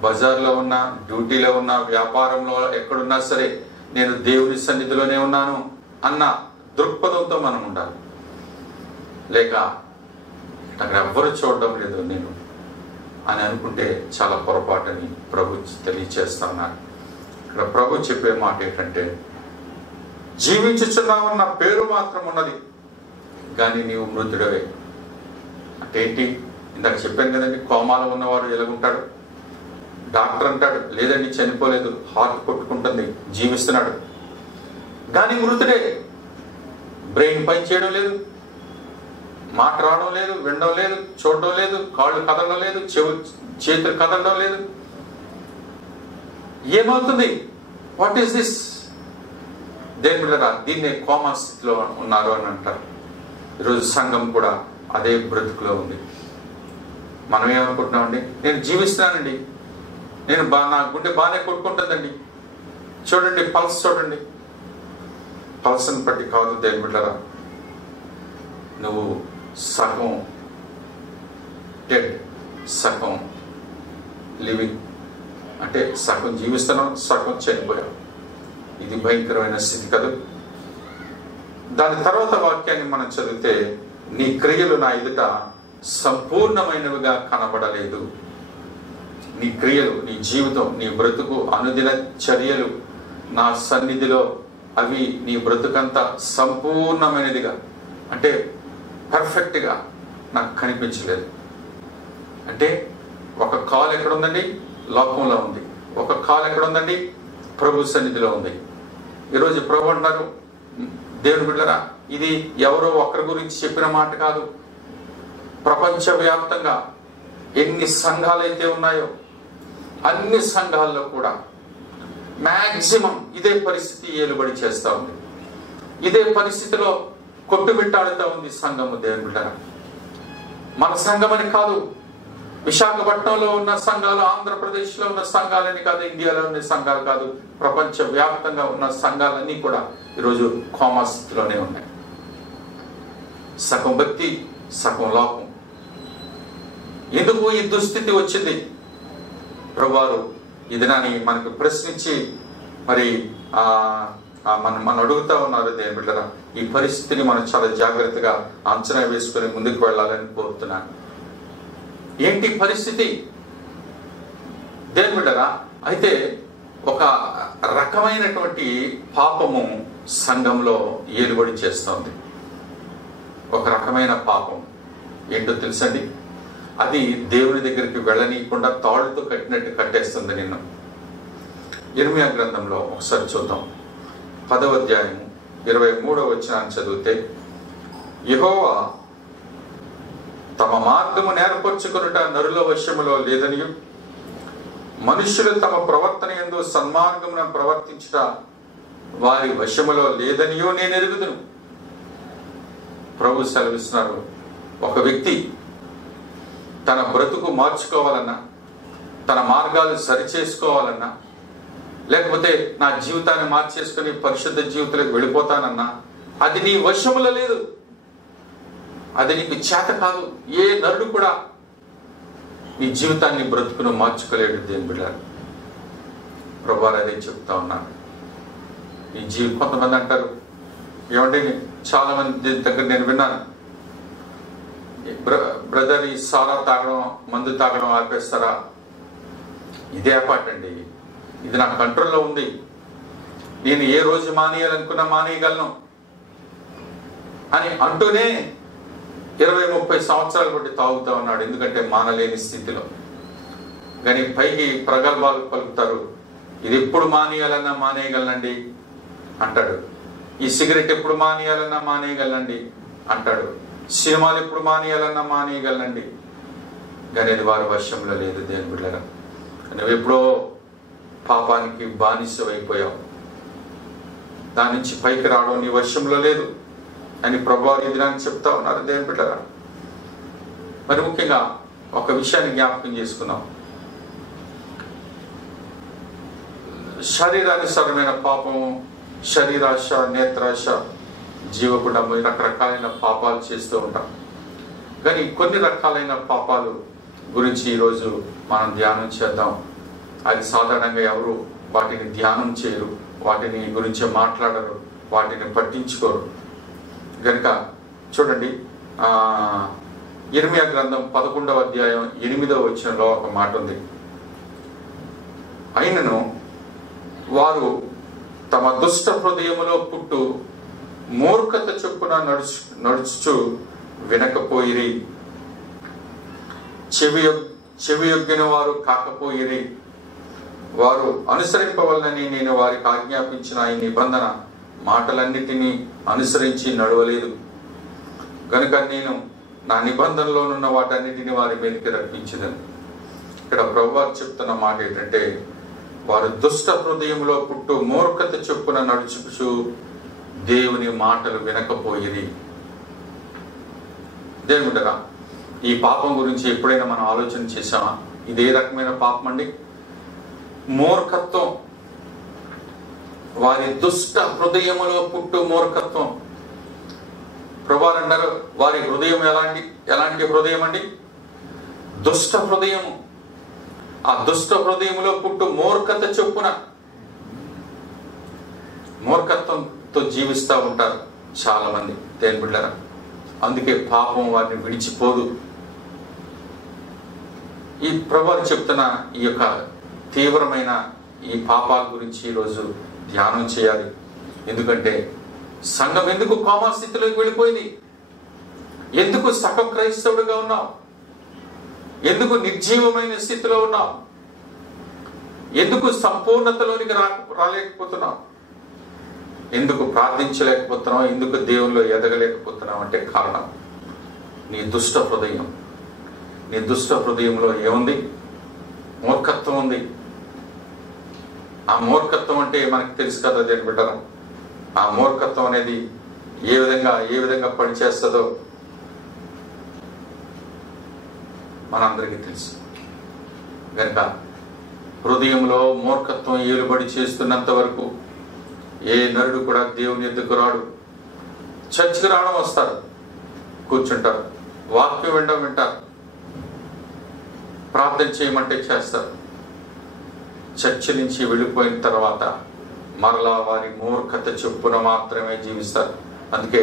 బజార్లో ఉన్నా, డ్యూటీలో ఉన్నా, వ్యాపారంలో ఎక్కడున్నా సరే, నేను దేవుని సన్నిధిలోనే ఉన్నాను అన్న దృక్పథంతో మనం ఉండాలి. లేక నాకు ఎవ్వరు చూడడం లేదు నేను అని అనుకుంటే చాలా పొరపాటుని ప్రభు తెలియచేస్తా ఉన్నాడు. ఇక్కడ ప్రభు చెప్పే మాట ఏంటంటే, జీవించుచున్నావన్న పేరు మాత్రం ఉన్నది కానీ నీవు మృతుడవే. అంటే ఏంటి? ఇందాక చెప్పాను కదండి, కోమాలో ఉన్నవాడు ఎలాగుంటాడు? డాక్టర్ అంటాడు, లేదండి చనిపోలేదు, హార్ట్ కొట్టుకుంటుంది, జీవిస్తున్నాడు, కానీ మృతుడే. బ్రెయిన్ పని చేయడం లేదు, మాట రావడం లేదు, వినడం లేదు, చూడడం లేదు, కాళ్ళు కదలడం లేదు, చేతులు కదలడం లేదు. ఏమవుతుంది? What is this? దేని బిడ్డరా, దీన్నే కోమా స్థితిలో ఉన్నారు అని అంటారు. ఈరోజు సంఘం కూడా అదే బ్రతుకులో ఉంది. మనం ఏమనుకుంటున్నామండి? నేను జీవిస్తున్నానండి, నేను నా గుండె బాగానే కొట్టుకుంటుందండి, చూడండి పల్స్ చూడండి. పల్స్ని బట్టి కాదు దేని బిడ్డరా, నువ్వు సగం డెడ్, సగం లివింగ్. అంటే సగం జీవిస్తున్నావు, సగం చనిపోయావు. ఇది భయంకరమైన స్థితి కదా. దాని తర్వాత వాక్యాన్ని మనం చదివితే, నీ క్రియలు నా ఎదుట సంపూర్ణమైనవిగా కనబడలేదు. నీ క్రియలు, నీ జీవితం, నీ బ్రతుకు, అనుదిన చర్యలు నా సన్నిధిలో అవి నీ బ్రతుకంతా సంపూర్ణమైనదిగా, అంటే పర్ఫెక్ట్గా నాకు కనిపించలేదు. అంటే ఒక కాలు ఎక్కడుందండి? లోకంలో ఉంది. ఒక కాలు ఎక్కడుందండి? ప్రభు సన్నిధిలో ఉంది. ఈరోజు ప్రభు అంటారు, దేవుని బిడ్డరా, ఇది ఎవరో ఒకరి గురించి చెప్పిన మాట కాదు. ప్రపంచవ్యాప్తంగా ఎన్ని సంఘాలైతే ఉన్నాయో అన్ని సంఘాల్లో కూడా మ్యాక్సిమం ఇదే పరిస్థితి ఏలుబడి చేస్తూ ఉంది. ఇదే పరిస్థితిలో కొట్టుమిట్టాడుతూ ఉంది సంఘము. దేవుని బిడ్డరా, మన సంఘం అని కాదు, విశాఖపట్నంలో ఉన్న సంఘాలు, ఆంధ్రప్రదేశ్లో ఉన్న సంఘాలని కాదు, ఇండియాలో ఉన్న సంఘాలు కాదు, ప్రపంచ వ్యాప్తంగా ఉన్న సంఘాలన్నీ కూడా ఈరోజు కోమా స్థితిలోనే ఉన్నాయి. సగం భక్తి, సగం లోకం. ఎందుకు ఈ దుస్థితి వచ్చింది? ప్రభువారు ఈ దినాన్ని మనకు ప్రశ్నించి మరి మనం అడుగుతా ఉన్నారు దేవుని బిడ్డలారా. ఈ పరిస్థితిని మనం చాలా జాగ్రత్తగా అంచనా వేసుకుని ముందుకు వెళ్ళాలని కోరుతున్నాను. ఏంటి పరిస్థితి దేవుని బిడ్డలారా? అయితే ఒక రకమైనటువంటి పాపము సంఘంలో ఏలుబడి చేస్తోంది. ఒక రకమైన పాపం ఏంటో తెలుసండి? అది దేవుని దగ్గరికి వెళ్ళనీయకుండా తాళ్ళతో కట్టినట్టు కట్టేస్తుంది నిన్ను. ఇర్మియా గ్రంథంలో ఒకసారి చూద్దాం. 10వ అధ్యాయము 23వ వచనాన్ని చదివితే, యెహోవా తమ మార్గము నేర్పరచుకొనుట నరుల వశములో లేదనియు, మనుష్యులు తమ ప్రవర్తన యందు సన్మార్గమున ప్రవర్తించుట వారి వశములో లేదనియో నేను ఎరుగుదును. ప్రభు సెలవిస్తున్నారు, ఒక వ్యక్తి తన బ్రతుకు మార్చుకోవాలన్నా, తన మార్గాలు సరిచేసుకోవాలన్నా, లేకపోతే నా జీవితాన్ని మార్చేసుకుని పరిశుద్ధ జీవితంలోకి వెళ్ళిపోతానన్నా అది నీ వశములో లేదు. అది నీకు చేత కాదు. ఏ నరుడు కూడా నీ జీవితాన్ని బ్రతుకును మార్చుకోలేడు. దేవుని బిడ్డలారా, ప్రభువారు అదే చెప్తా ఉన్నాను. కొంతమంది అంటారు, ఏమంటే చాలా మంది దగ్గర నేను విన్నాను, బ్రదర్ ఈ సారా తాగడం, మందు తాగడం ఆపేస్తారా? ఇదే అపాట్ అండి, ఇది నా కంట్రోల్లో ఉంది, నేను ఏ రోజు మానేయాలనుకున్నా మానేయగలను అని అంటూనే 20-30 సంవత్సరాలు బట్టి తాగుతా ఉన్నాడు. ఎందుకంటే మానలేని స్థితిలో. కానీ పైకి ప్రగల్భాలు పలుకుతారు, ఇది ఎప్పుడు మానేయాలన్నా మానేయగలనండి అంటాడు. ఈ సిగరెట్ ఎప్పుడు మానేయాలన్నా మానేయగలనండి అంటాడు. సినిమాలు ఎప్పుడు మానేయాలన్నా మానేయగలనండి. కానీ అది వారి వశంలో లేదు. దేవుని బిడ్డలారా, నువ్వు ఎప్పుడో పాపానికి బానిసమైపోయావు. దాని నుంచి పైకి రావడం నీ వశంలో లేదు అని ప్రభువారు ఈ దినాన్ని చెప్తా ఉన్నారు. దేవుని బిడ్డలారా, మరి ముఖ్యంగా ఒక విషయాన్ని జ్ఞాపకం చేసుకున్నాం. శరీరానుసారమైన పాపము, శరీరాశ, నేత్రాశ, జీవగుండము, రకరకాలైన పాపాలు చేస్తూ ఉంటాం. కానీ కొన్ని రకాలైన పాపాలు గురించి ఈరోజు మనం ధ్యానం చేద్దాం. అది సాధారణంగా ఎవరు వాటిని ధ్యానం చేయరు, వాటిని గురించి మాట్లాడరు, వాటిని పట్టించుకోరు. కనుక చూడండి, ఇర్మియా గ్రంథం 11వ అధ్యాయం 8వ వచనంలో ఒక మాట ఉంది. అయినను వారు తమ దుష్ట హృదయములో పుట్టు మూర్ఖత చొప్పున నడుచుచు వినకపోయిరి, చెవియొగ్గిన వారు కాకపోయిరి. వారు అనుసరింపవలనని నేను వారికి ఆజ్ఞాపించిన ఈ నిబంధన మాటలన్నిటినీ అనుసరించి నడవలేదు కనుక నేను నా నిబంధనలోనున్న వాటన్నిటిని వారి మీదకి రప్పించదని. ఇక్కడ ప్రభువారు చెప్తున్న మాట ఏంటంటే, వారు దుష్ట హృదయంలో పుట్టు మూర్ఖత చొప్పున నడుచుచు దేవుని మాటలు వినకపోయిరి. దేవుని బిడ్డలారా, ఈ పాపం గురించి ఎప్పుడైనా మనం ఆలోచన చేసామా? ఇది ఏ రకమైన పాపం అండి? మూర్ఖత్వం. వారి దుష్ట హృదయములో పుట్టు మూర్ఖత్వం. ప్రభువారు అన్నారు, వారి హృదయం ఎలాంటి హృదయం అండి? దుష్ట హృదయము. ఆ దుష్ట హృదయములో పుట్టు మూర్ఖత చొప్పున, మూర్ఖత్వంతో జీవిస్తూ ఉంటారు చాలా మంది. దేవుని బిడ్డలారా, అందుకే పాపం వారిని విడిచిపోదు. ఈ ప్రభువారు చెప్తున్న ఈ యొక్క తీవ్రమైన ఈ పాపాల గురించి ఈరోజు ధ్యానం చేయాలి. ఎందుకంటే సంఘం ఎందుకు కోమా స్థితిలోకి వెళ్ళిపోయింది? ఎందుకు సగం క్రైస్తవుడిగా ఉన్నావు? ఎందుకు నిర్జీవమైన స్థితిలో ఉన్నావు? ఎందుకు సంపూర్ణతలోనికి రాలేకపోతున్నావు? ఎందుకు ప్రార్థించలేకపోతున్నావు? ఎందుకు దేవుల్లో ఎదగలేకపోతున్నావు అంటే కారణం నీ దుష్ట హృదయం. నీ దుష్ట హృదయంలో ఏముంది? మూర్ఖత్వం ఉంది. ఆ మూర్ఖత్వం అంటే మనకు తెలుసు కదా దేవుని బిడ్డలారా. ఆ మూర్ఖత్వం అనేది ఏ విధంగా పనిచేస్తుందో మనందరికీ తెలుసు. కనుక హృదయంలో మూర్ఖత్వం ఏలుబడి చేస్తున్నంత వరకు ఏ నరుడు కూడా దేవుని ఎద్దుకు రాడు. చర్చికి రావడం వస్తారు, కూర్చుంటారు, వాక్యం వినడం వింటారు, ప్రార్థన చేయమంటే చేస్తారు. చర్చి నుంచి వెళ్ళిపోయిన తర్వాత మరలా వారి మూర్ఖత చొప్పున మాత్రమే జీవిస్తారు. అందుకే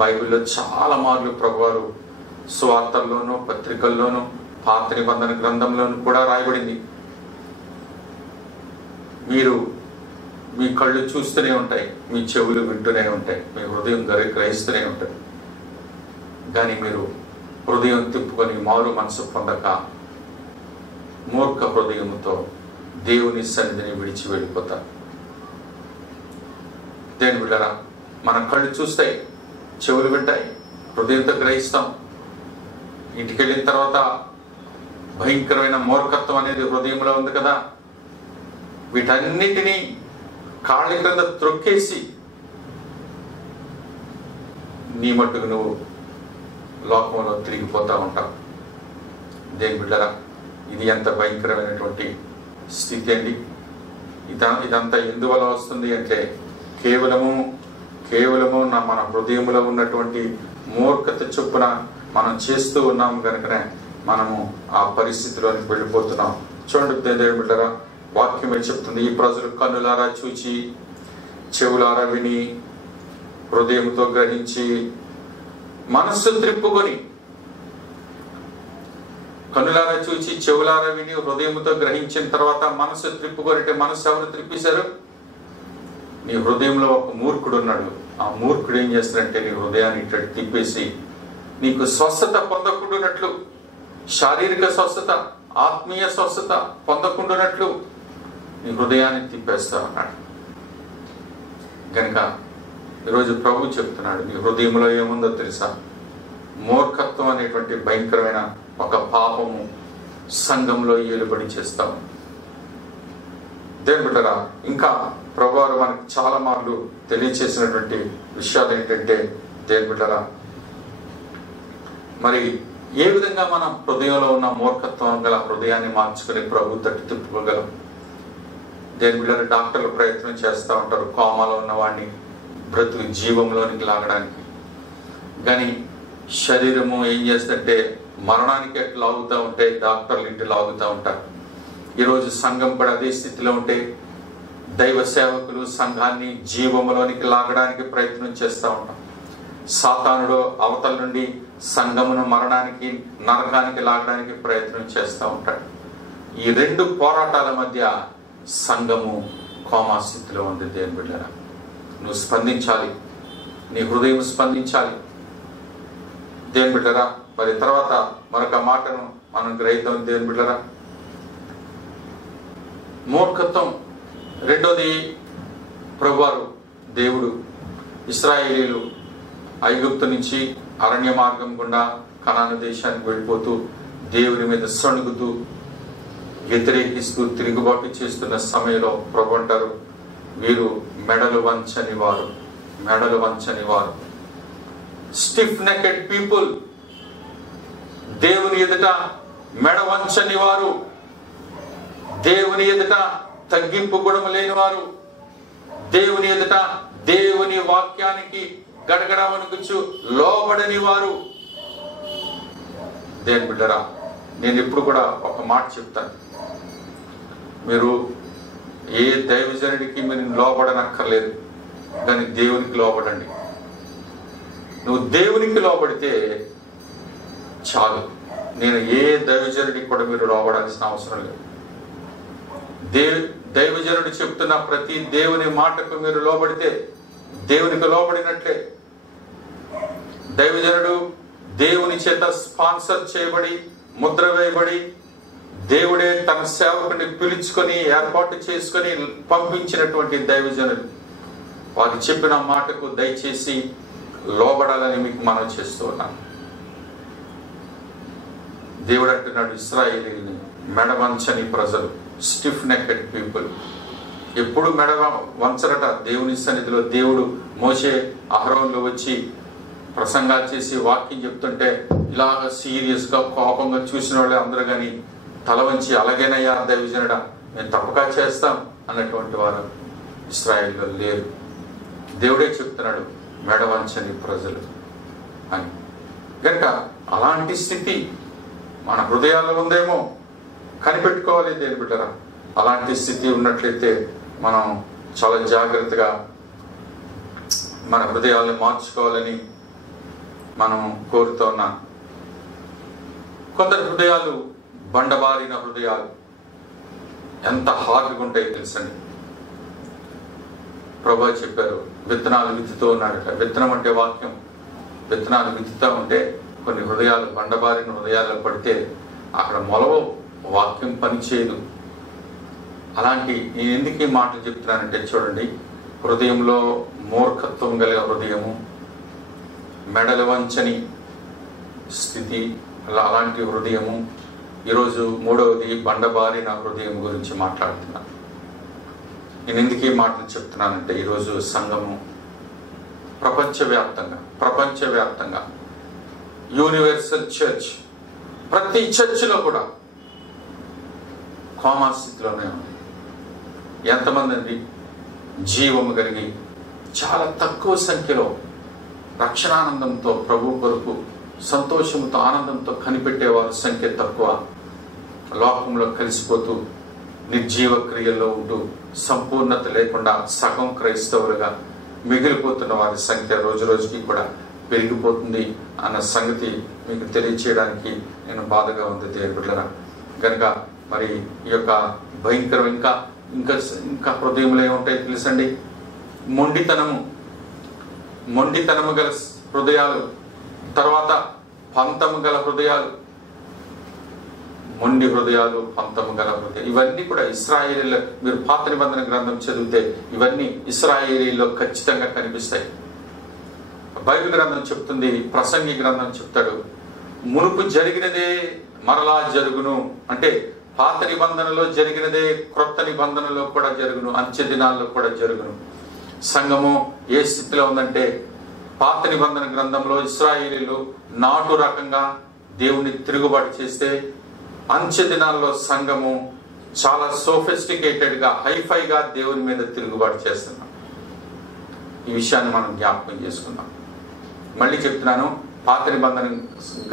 బైబిల్లో చాలా మార్లు ప్రభువారు సువార్తల్లోనూ పత్రికల్లోనూ పాత నిబంధన గ్రంథంలోనూ కూడా రాయబడింది, మీరు మీ కళ్ళు చూస్తూనే ఉంటాయి, మీ చెవులు వింటూనే ఉంటాయి, మీ హృదయం గ్రహిస్తూనే ఉంటుంది, కానీ మీరు హృదయం తిప్పుకొని మారు మనసు పొందక మూర్ఖ హృదయంతో దేవుని సన్నిధిని విడిచి వెళ్ళిపోతారు. దేని బిడ్డరా, మన కళ్ళు చూస్తాయి, చెవులు వింటాయి, హృదయంతో గ్రహిస్తాం. ఇంటికి వెళ్ళిన తర్వాత భయంకరమైన మూర్ఖత్వం అనేది హృదయంలో ఉంది కదా, వీటన్నిటినీ కాళ్ళ క్రింద త్రొక్కేసి నీ మట్టుకు నువ్వు లోకంలో తిరిగిపోతా ఉంటావు. దేని బిడ్డరా, ఇది ఎంత భయంకరమైనటువంటి స్థితి అండి. ఇదంతా ఎందువల్ల వస్తుంది అంటే కేవలము మన హృదయంలో ఉన్నటువంటి మూర్ఖత చొప్పున మనం చేస్తూ ఉన్నాము కనుకనే మనము ఆ పరిస్థితిలోనికి వెళ్ళిపోతున్నాం. చూడండి దేవుని బిడ్డరా, వాక్యమే చెప్తుంది, ఈ ప్రజలు కన్నులారా చూచి చెవులారా విని హృదయంతో గ్రహించి మనస్సు త్రిప్పుకొని, కన్నులారా చూచి చెవులారా విని హృదయంతో గ్రహించిన తర్వాత మనస్సు త్రిప్పుకొని, అంటే మనస్సు ఎవరు త్రిప్పేశారు? నీ హృదయంలో ఒక మూర్ఖుడు ఉన్నాడు. ఆ మూర్ఖుడు ఏం చేస్తాడంటే నీ హృదయాన్ని ఇట్లా తిప్పేసి నీకు స్వస్థత పొందకుండానట్లు, శారీరక స్వస్థత ఆత్మీయ స్వస్థత పొందకుండానట్లు నీ హృదయాన్ని తిప్పేస్తా అన్నాడు. కనుక ఈరోజు ప్రభు చెప్తున్నాడు, నీ హృదయంలో ఏముందో తెలుసా? మూర్ఖత్వం అనేటువంటి భయంకరమైన ఒక పాపము సంఘంలో ఏలుబడి చేస్తాం. దేవుని బిడ్డరా, ఇంకా ప్రభువారు మనకి చాలా మార్లు తెలియచేసినటువంటి విషయాలు ఏంటంటే, దేవుని బిడ్డరా, మరి ఏ విధంగా మనం హృదయంలో ఉన్న మూర్ఖత్వం గల హృదయాన్ని మార్చుకుని ప్రభు తట్టు తిప్పుకోగలం? దేవుని బిడ్డరా, డాక్టర్లు ప్రయత్నం చేస్తూ ఉంటారు కోమాలో ఉన్న వాడిని బ్రతుకు జీవంలోనికి లాగడానికి, కానీ శరీరము ఏం చేస్తుంటే మరణానికి ఎట్లా లాగుతూ ఉంటే డాక్టర్లు ఇంటి లాగుతూ ఉంటారు. ఈరోజు సంఘం కూడా అదే స్థితిలో ఉంటే దైవ సేవకులు సంఘాన్ని జీవములోనికి లాగడానికి ప్రయత్నం చేస్తూ ఉంటాం. సాతానుడు అవతల నుండి సంఘమును మరణానికి నరకానికి లాగడానికి ప్రయత్నం చేస్తూ ఉంటాడు. ఈ రెండు పోరాటాల మధ్య సంఘము కోమా స్థితిలో ఉంది. దేవుని బిడ్డరా, నువ్వు స్పందించాలి, నీ హృదయం స్పందించాలి. దేవుని బిడ్డరా, మరి తర్వాత మరొక మాటను మనం గ్రహిద్దాం. దేవుని బిడ్డరా, మూర్ఖత్వం రెండోది, ప్రభువారు దేవుడు ఇశ్రాయేలీయులు ఐగుప్తు నుంచి అరణ్య మార్గం గుండా కనాను దేశానికి వెళ్ళిపోతూ దేవుని మీద సణుగుతూ వ్యతిరేకిస్తూ తిరుగుబాటు చేస్తున్న సమయంలో ప్రభు అంటారు, వీరు మెడలు వంచని వారు, స్టిఫ్ నెకెడ్ పీపుల్. దేవుని ఎదుట మెడ వంచని వారు, దేవుని ఎదుట తగ్గింపు గుణము లేని వారు, దేవుని ఎదుట దేవుని వాక్యానికి గడగడ వణుకుచు లోబడని వారు. దేవుని బిడ్డరా, నేను ఇప్పుడు కూడా ఒక మాట చెప్తాను, మీరు ఏ దైవజనుడికి మీరు లోబడనక్కర్లేదు, కానీ దేవునికి లోబడండి. నువ్వు దేవునికి లోబడితే చాలు. నేను ఏ దైవజనుడికి కూడా మీరు లోబడాల్సిన అవసరం లేదు. దైవజనుడు చెప్తున్న ప్రతి దేవుని మాటకు మీరు లోబడితే దేవునికి లోబడినట్లే. దైవజనుడు దేవుని చేత స్పాన్సర్ చేయబడి ముద్ర వేయబడి దేవుడే తన సేవకుని పిలుచుకొని ఏర్పాటు చేసుకొని పంపించినటువంటి దైవజనుడు, వారు చెప్పిన మాటకు దయచేసి లోబడాలని మీకు మనం చేస్తూ ఉన్నాను. దేవుడు అంటున్నాడు, ఇశ్రాయేలీయుల్ని మెడవంచని ప్రజలు, స్టిఫ్ నెక్డ్ పీపుల్. ఎప్పుడు మెడ వంచరట దేవుని సన్నిధిలో. దేవుడు మోషే అహరోన్లో వచ్చి ప్రసంగాలు చేసి వాక్యం చెప్తుంటే ఇలాగ సీరియస్ గా కోపంగా చూసిన వాళ్ళే అందరూ కానీ తల వంచి అలాగేనయ్యా దైవజనుడా మేము తప్పక చేస్తాం అన్నటువంటి వారు ఇశ్రాయేల్లో లేరు. దేవుడే చెప్తున్నాడు మెడవంచని ప్రజలు అని. కనుక అలాంటి స్థితి మన హృదయాల్లో ఉందేమో కనిపెట్టుకోవాలి. దేని బిడ్డరా, అలాంటి స్థితి ఉన్నట్లయితే మనం చాలా జాగ్రత్తగా మన హృదయాలను మార్చుకోవాలని మనం కోరుతున్నాం. కొందరి హృదయాలు బండబారిన హృదయాలు ఎంత హార్డ్గా ఉంటాయో తెలుసండి. ప్రభు చెప్పారు, విత్తనాలు విత్తుతూ ఉన్నాడట. విత్తనం అంటే వాక్యం. విత్తనాలు విత్తుతూ ఉంటే కొన్ని హృదయాలు బండబారిన హృదయాల్లో పడితే అక్కడ మొలవ వాక్యం పనిచేయదు. అలాంటి నేను ఎందుకు ఈ మాటలు చెప్తున్నానంటే, చూడండి, హృదయంలో మూర్ఖత్వం గల హృదయము, మెడల వంచని స్థితి, అలాంటి హృదయము. ఈరోజు మూడవది బండబారిన హృదయం గురించి మాట్లాడుతున్నాను. నేను ఎందుకు ఈ మాటలు చెప్తున్నానంటే, ఈరోజు సంఘము ప్రపంచవ్యాప్తంగా యూనివర్సల్ చర్చ్, ప్రతి చర్చిలో కూడా కోమా స్థితిలోనే ఉంది. ఎంతమంది అండి జీవము కలిగి చాలా తక్కువ సంఖ్యలో రక్షణానందంతో ప్రభు కొరకు సంతోషంతో ఆనందంతో కనిపెట్టేవారి సంఖ్య తక్కువ. లోకంలో కలిసిపోతూ నిర్జీవ క్రియల్లో ఉంటూ సంపూర్ణత లేకుండా సగం క్రైస్తవులుగా మిగిలిపోతున్న వారి సంఖ్య రోజు రోజుకి కూడా పెరిగిపోతుంది అన్న సంగతి మీకు తెలియచేయడానికి నేను బాధగా ఉంది దేవుళ్ళరా. కనుక మరి ఈ యొక్క భయంకరం ఇంకా హృదయంలో ఏముంటాయి తెలుసండి? మొండితనము గల హృదయాలు, తర్వాత పంతము గల హృదయాలు. మొండి హృదయాలు, పంతము గల హృదయాలు, ఇవన్నీ కూడా ఇశ్రాయేలీలో, మీరు పాత నిబంధన గ్రంథం చదివితే ఇవన్నీ ఇశ్రాయేలీలో ఖచ్చితంగా కనిపిస్తాయి. బైబిల్ గ్రంథం చెప్తుంది, ప్రసంగి గ్రంథం చెప్తాడు, మునుపు జరిగినదే మరలా జరుగును. అంటే పాత నిబంధనలో జరిగినదే క్రొత్త నిబంధనలో కూడా జరుగును, అంత్య దినాల్లో కూడా జరుగును. సంఘము ఏ స్థితిలో ఉందంటే, పాత నిబంధన గ్రంథంలో ఇశ్రాయేలీలు నాటు రకంగా దేవుని తిరుగుబాటు చేస్తే, అంత్య దినాల్లో సంఘము చాలా సోఫిస్టికేటెడ్గా హైఫైగా దేవుని మీద తిరుగుబాటు చేస్తున్నాం. ఈ విషయాన్ని మనం జ్ఞాపకం చేసుకుందాం. మళ్ళీ చెప్తున్నాను, పాత నిబంధన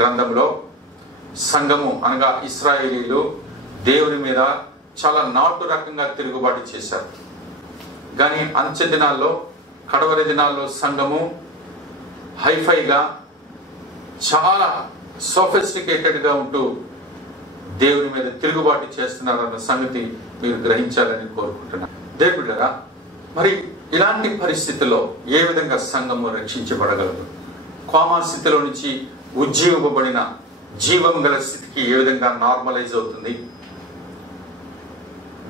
గ్రంథంలో సంఘము అనగా ఇశ్రాయేలీలు దేవుని మీద చాలా నాటు రకంగా తిరుగుబాటు చేశారు. కానీ అంత్య దినాల్లో, కడవరి దినాల్లో సంఘము హైఫైగా చాలా సోఫిస్టికేటెడ్గా ఉంటూ దేవుని మీద తిరుగుబాటు చేస్తున్నారన్న సంగతి మీరు గ్రహించాలని కోరుకుంటున్నాను. దేవుళ్ళరా, మరి ఇలాంటి పరిస్థితుల్లో ఏ విధంగా సంఘము రక్షించబడగలదు? కోమా స్థితిలో నుంచి ఉజ్జీవింపబడిన జీవం గల స్థితికి ఏ విధంగా నార్మలైజ్ అవుతుంది?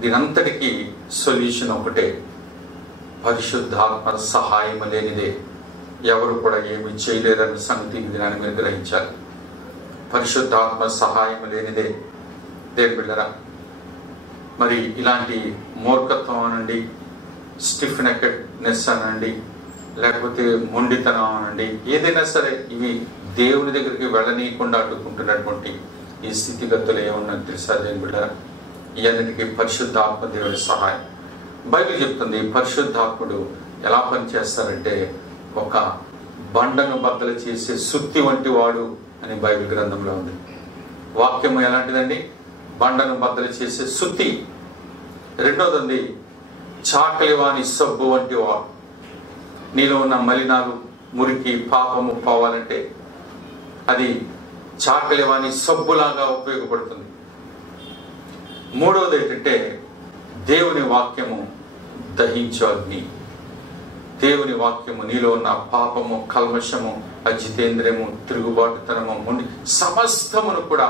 దీనంతటికీ సొల్యూషన్ ఒకటే, పరిశుద్ధాత్మ సహాయం లేనిదే ఎవరు కూడా ఏమి చేయలేరన్న సంగతి దీనిని మీరు గ్రహించాలి. పరిశుద్ధాత్మ సహాయం లేనిదే దేవుని బిడ్డరా, మరి ఇలాంటి మూర్ఖత్వం అనండి, స్టిఫ్ నెక్కెడ్నెస్ అనండి, లేకపోతే మొండితనం అనండి, ఏదైనా సరే ఇవి దేవుని దగ్గరికి వెళ్ళనీయకుండా అడ్డుకుంటున్నటువంటి ఈ స్థితిగతులు ఏమన్నా తెలుసా దేవుని బిడ్డరా? ఇవన్నిటికీ పరిశుద్ధాత్మ దేవుని సహాయం. బైబిల్ చెప్తుంది, పరిశుద్ధాత్ముడు ఎలా పనిచేస్తారంటే ఒక బండను బద్దలు చేసే సుత్తి వంటి వాడు అని బైబిల్ గ్రంథంలో ఉంది. వాక్యం ఎలాంటిదండి? బండను బద్దలు చేసే సుత్తి. రెండోది ఉంది, చాకలి వాని సబ్బు వంటి వాడు. నీలో ఉన్న మలినాలు, మురికి, పాపము పోవాలంటే అది చాకలి వాని సబ్బులాగా ఉపయోగపడుతుంది. మూడవది ఏంటంటే దేవుని వాక్యము దహించు అగ్ని. దేవుని వాక్యము నీలో ఉన్న పాపము, కల్మషము, అజితేంద్రియము, తిరుగుబాటుతనము, మొండి సమస్తమును కూడా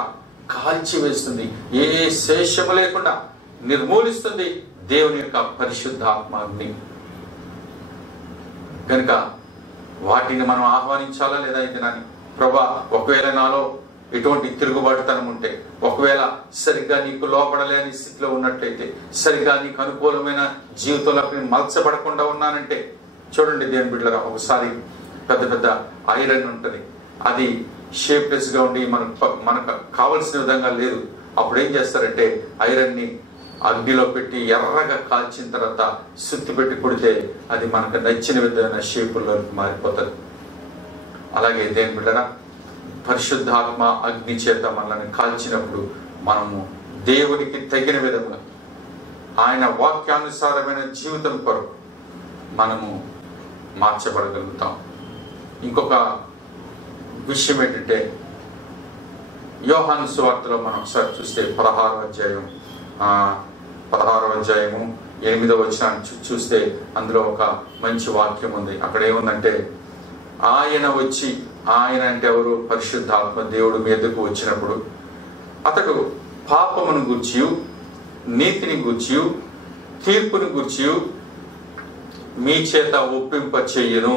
కాల్చివేస్తుంది. ఏ శేషము లేకుండా నిర్మూలిస్తుంది దేవుని యొక్క పరిశుద్ధాత్మ అగ్ని. కనుక వాటిని మనం ఆహ్వానించాలా లేదా? ఇది నాని ప్రభా, ఒకవేళ నాలో ఎటువంటి తిరుగుబాటుతనం ఉంటే, ఒకవేళ సరిగ్గా నీకు లోపడలేని స్థితిలో ఉన్నట్లయితే, సరిగ్గా నీకు అనుకూలమైన జీవితంలోకి మలచబడకుండా ఉన్నానంటే, చూడండి దేవుని బిడ్డలారా, ఒకసారి పెద్ద పెద్ద ఐరన్ ఉంటుంది, అది షేప్లెస్ గా ఉండి మనకు కావలసిన విధంగా లేదు. అప్పుడు ఏం చేస్తారంటే ఐరన్ని అగ్నిలో పెట్టి ఎర్రగా కాల్చిన తర్వాత సుత్తి పెట్టి కొడితే అది మనకు నచ్చిన విధమైన షేపుల్లోకి మారిపోతుంది. అలాగే దేవుని బిడ్డలారా, పరిశుద్ధాత్మ అగ్ని చేత మనల్ని కాల్చినప్పుడు మనము దేవునికి తగిన విధంగా ఆయన వాక్యానుసారమైన జీవితం కొరకు మనము మార్చబడగలుగుతాం. ఇంకొక విషయం ఏంటంటే, యోహాను సువార్తలో మనం ఒకసారి చూస్తే 16వ అధ్యాయము 8వ వచనాన్ని చూస్తే అందులో ఒక మంచి వాక్యం ఉంది. అక్కడ ఏముందంటే, ఆయన వచ్చి, ఆయన అంటే ఎవరు? పరిశుద్ధాత్మ దేవుడు మీదకు వచ్చినప్పుడు అతడు పాపమును గూర్చియు నీతిని గూర్చియు తీర్పుని గూర్చియు మీ చేత ఒప్పింప చెయ్యను.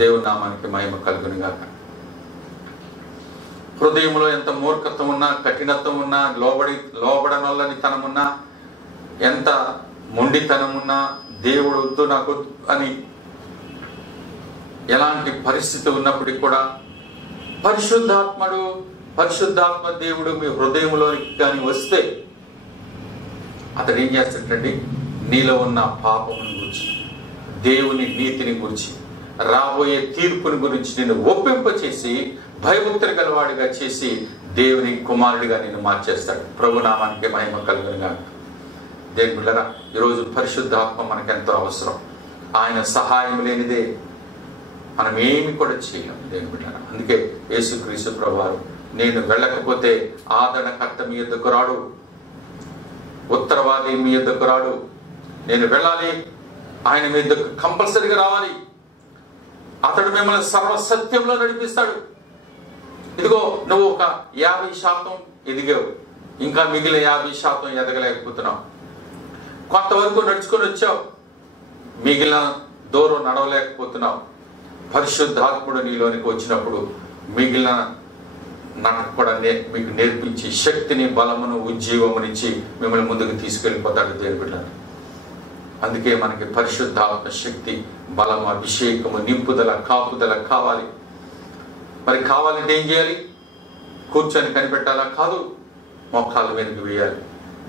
దేవుని నామానికి మహిమ కలుగును గాక. హృదయంలో ఎంత మూర్ఖత్వం ఉన్నా, కఠినత్వం ఉన్నా, లోబడనొల్లని తనమున్నా, ఎంత మొండితనం ఉన్నా, దేవుడు వద్దు నాకు అని ఎలాంటి పరిస్థితి ఉన్నప్పటికీ కూడా పరిశుద్ధాత్మ దేవుడు మీ హృదయంలోనికి కానీ వస్తే అతడు ఏం చేస్తాడండి? నీలో ఉన్న పాపముని గురించి, దేవుని నీతిని గురించి, రాబోయే తీర్పుని గురించి నిన్ను ఒప్పింపచేసి భయభక్తులు గలవాడిగా చేసి దేవుని కుమారుడిగా నిన్ను మార్చేస్తాడు. ప్రభునామానికి మహిమ కలుగునుగా. దేవుని బిడ్డలారా, ఈరోజు పరిశుద్ధాత్మ మనకెంతో అవసరం. ఆయన సహాయం లేనిదే మనం ఏమి కూడా చేయలేం. దేవుని బిడ్డలారా, అందుకే యేసుక్రీస్తు ప్రభువారు, నేను వెళ్ళకపోతే ఆదరణకర్త మీ యొద్దకు రాడు, ఉత్తరవాది మీ యొద్దకు రాడు, నేను వెళ్ళాలి, ఆయన మీ యొద్దకు కంపల్సరీగా రావాలి, అతడు మిమ్మల్ని సర్వసత్యంలో నడిపిస్తాడు. ఇదిగో నువ్వు ఒక 50% ఎదిగావు, ఇంకా మిగిలిన 50% ఎదగలేకపోతున్నావు. కొంతవరకు నడుచుకొని వచ్చావు, మిగిలిన దూరం నడవలేకపోతున్నావు. పరిశుద్ధాత్ముడు నీలోనికి వచ్చినప్పుడు మిగిలిన నడక కూడా మీకు నేర్పించి శక్తిని, బలమును, ఉజ్జీవమునిచ్చి మిమ్మల్ని ముందుకు తీసుకెళ్ళిపోతాడు దేవుని బిడ్డలారా. అందుకే మనకి పరిశుద్ధాత్మ శక్తి, బలము, అభిషేకము, నింపుదల, కాపుదల కావాలి. మరి కావాలంటే ఏం చేయాలి? కూర్చొని కనిపెట్టాలా? కాదు, మోకాళ్ళ మీదకి వేయాలి.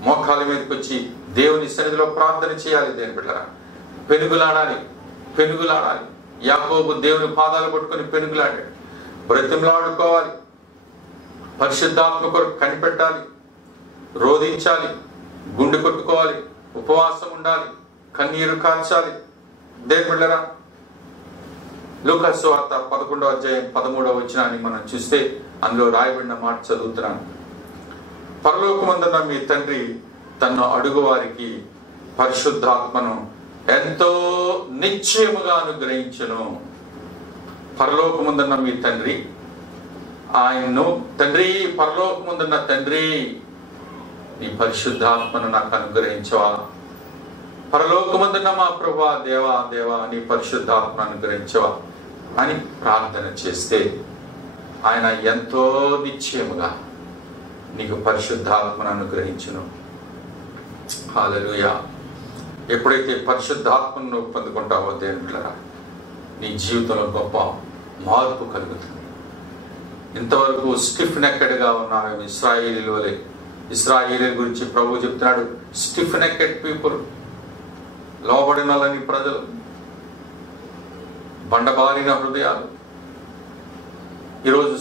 మోకాళ్ళ మీదకి వచ్చి దేవుని సన్నిధిలో ప్రార్థన చేయాలి. దేవుని బిడ్డలారా, పెనుగులాడాలి. యాకోబు దేవుని పాదాలు పట్టుకొని పెనుగులాడాడు. బ్రతిమలాడుకోవాలి. పరిశుద్ధాత్మ కొరకు కనిపెట్టాలి, రోధించాలి, గుండె కొట్టుకోవాలి, ఉపవాసం ఉండాలి, కన్నీరు కార్చాలి. దేవుని బిడ్డలారా, లూకాసు సువార్త 11వ అధ్యాయం 13వ వచనాన్ని మనం చూస్తే అందులో రాయబడిన మాట చదువుతున్నాను. పరలోకమందున్న మీ తండ్రి తన్ను అడుగు వారికి పరిశుద్ధాత్మను ఎంతో నిశ్చయముగా అనుగ్రహించును. పరలోకమందున్న మీ తండ్రి, ఆయన్ను తండ్రి, పరలోకమందున్న తండ్రి, నీ పరిశుద్ధాత్మను నాకు అనుగ్రహించవా. పరలోకమందున్న మా ప్రభువా, దేవా నీ పరిశుద్ధాత్మను అనుగ్రహించవా అని ప్రార్థన చేస్తే ఆయన ఎంతో నిశ్చయముగా నీకు పరిశుద్ధాత్మను అనుగ్రహించును. హల్లెలూయా. ఎప్పుడైతే పరిశుద్ధాత్మను నువ్వు పొందుకుంటావో దేవుని బిడ్డలారా, నీ జీవితంలో గొప్ప మార్పు కలుగుతుంది. ఇంతవరకు స్టిఫ్ నెక్కెడ్గా ఉన్నారు ఇశ్రాయేలీలే. ఇశ్రాయేలీల గురించి ప్రభువు చెప్తున్నాడు, స్టిఫ్ నెక్కెడ్ పీపుల్, లోబడినలని ప్రజలు, బండబారిన హృదయాలు. ఈరోజు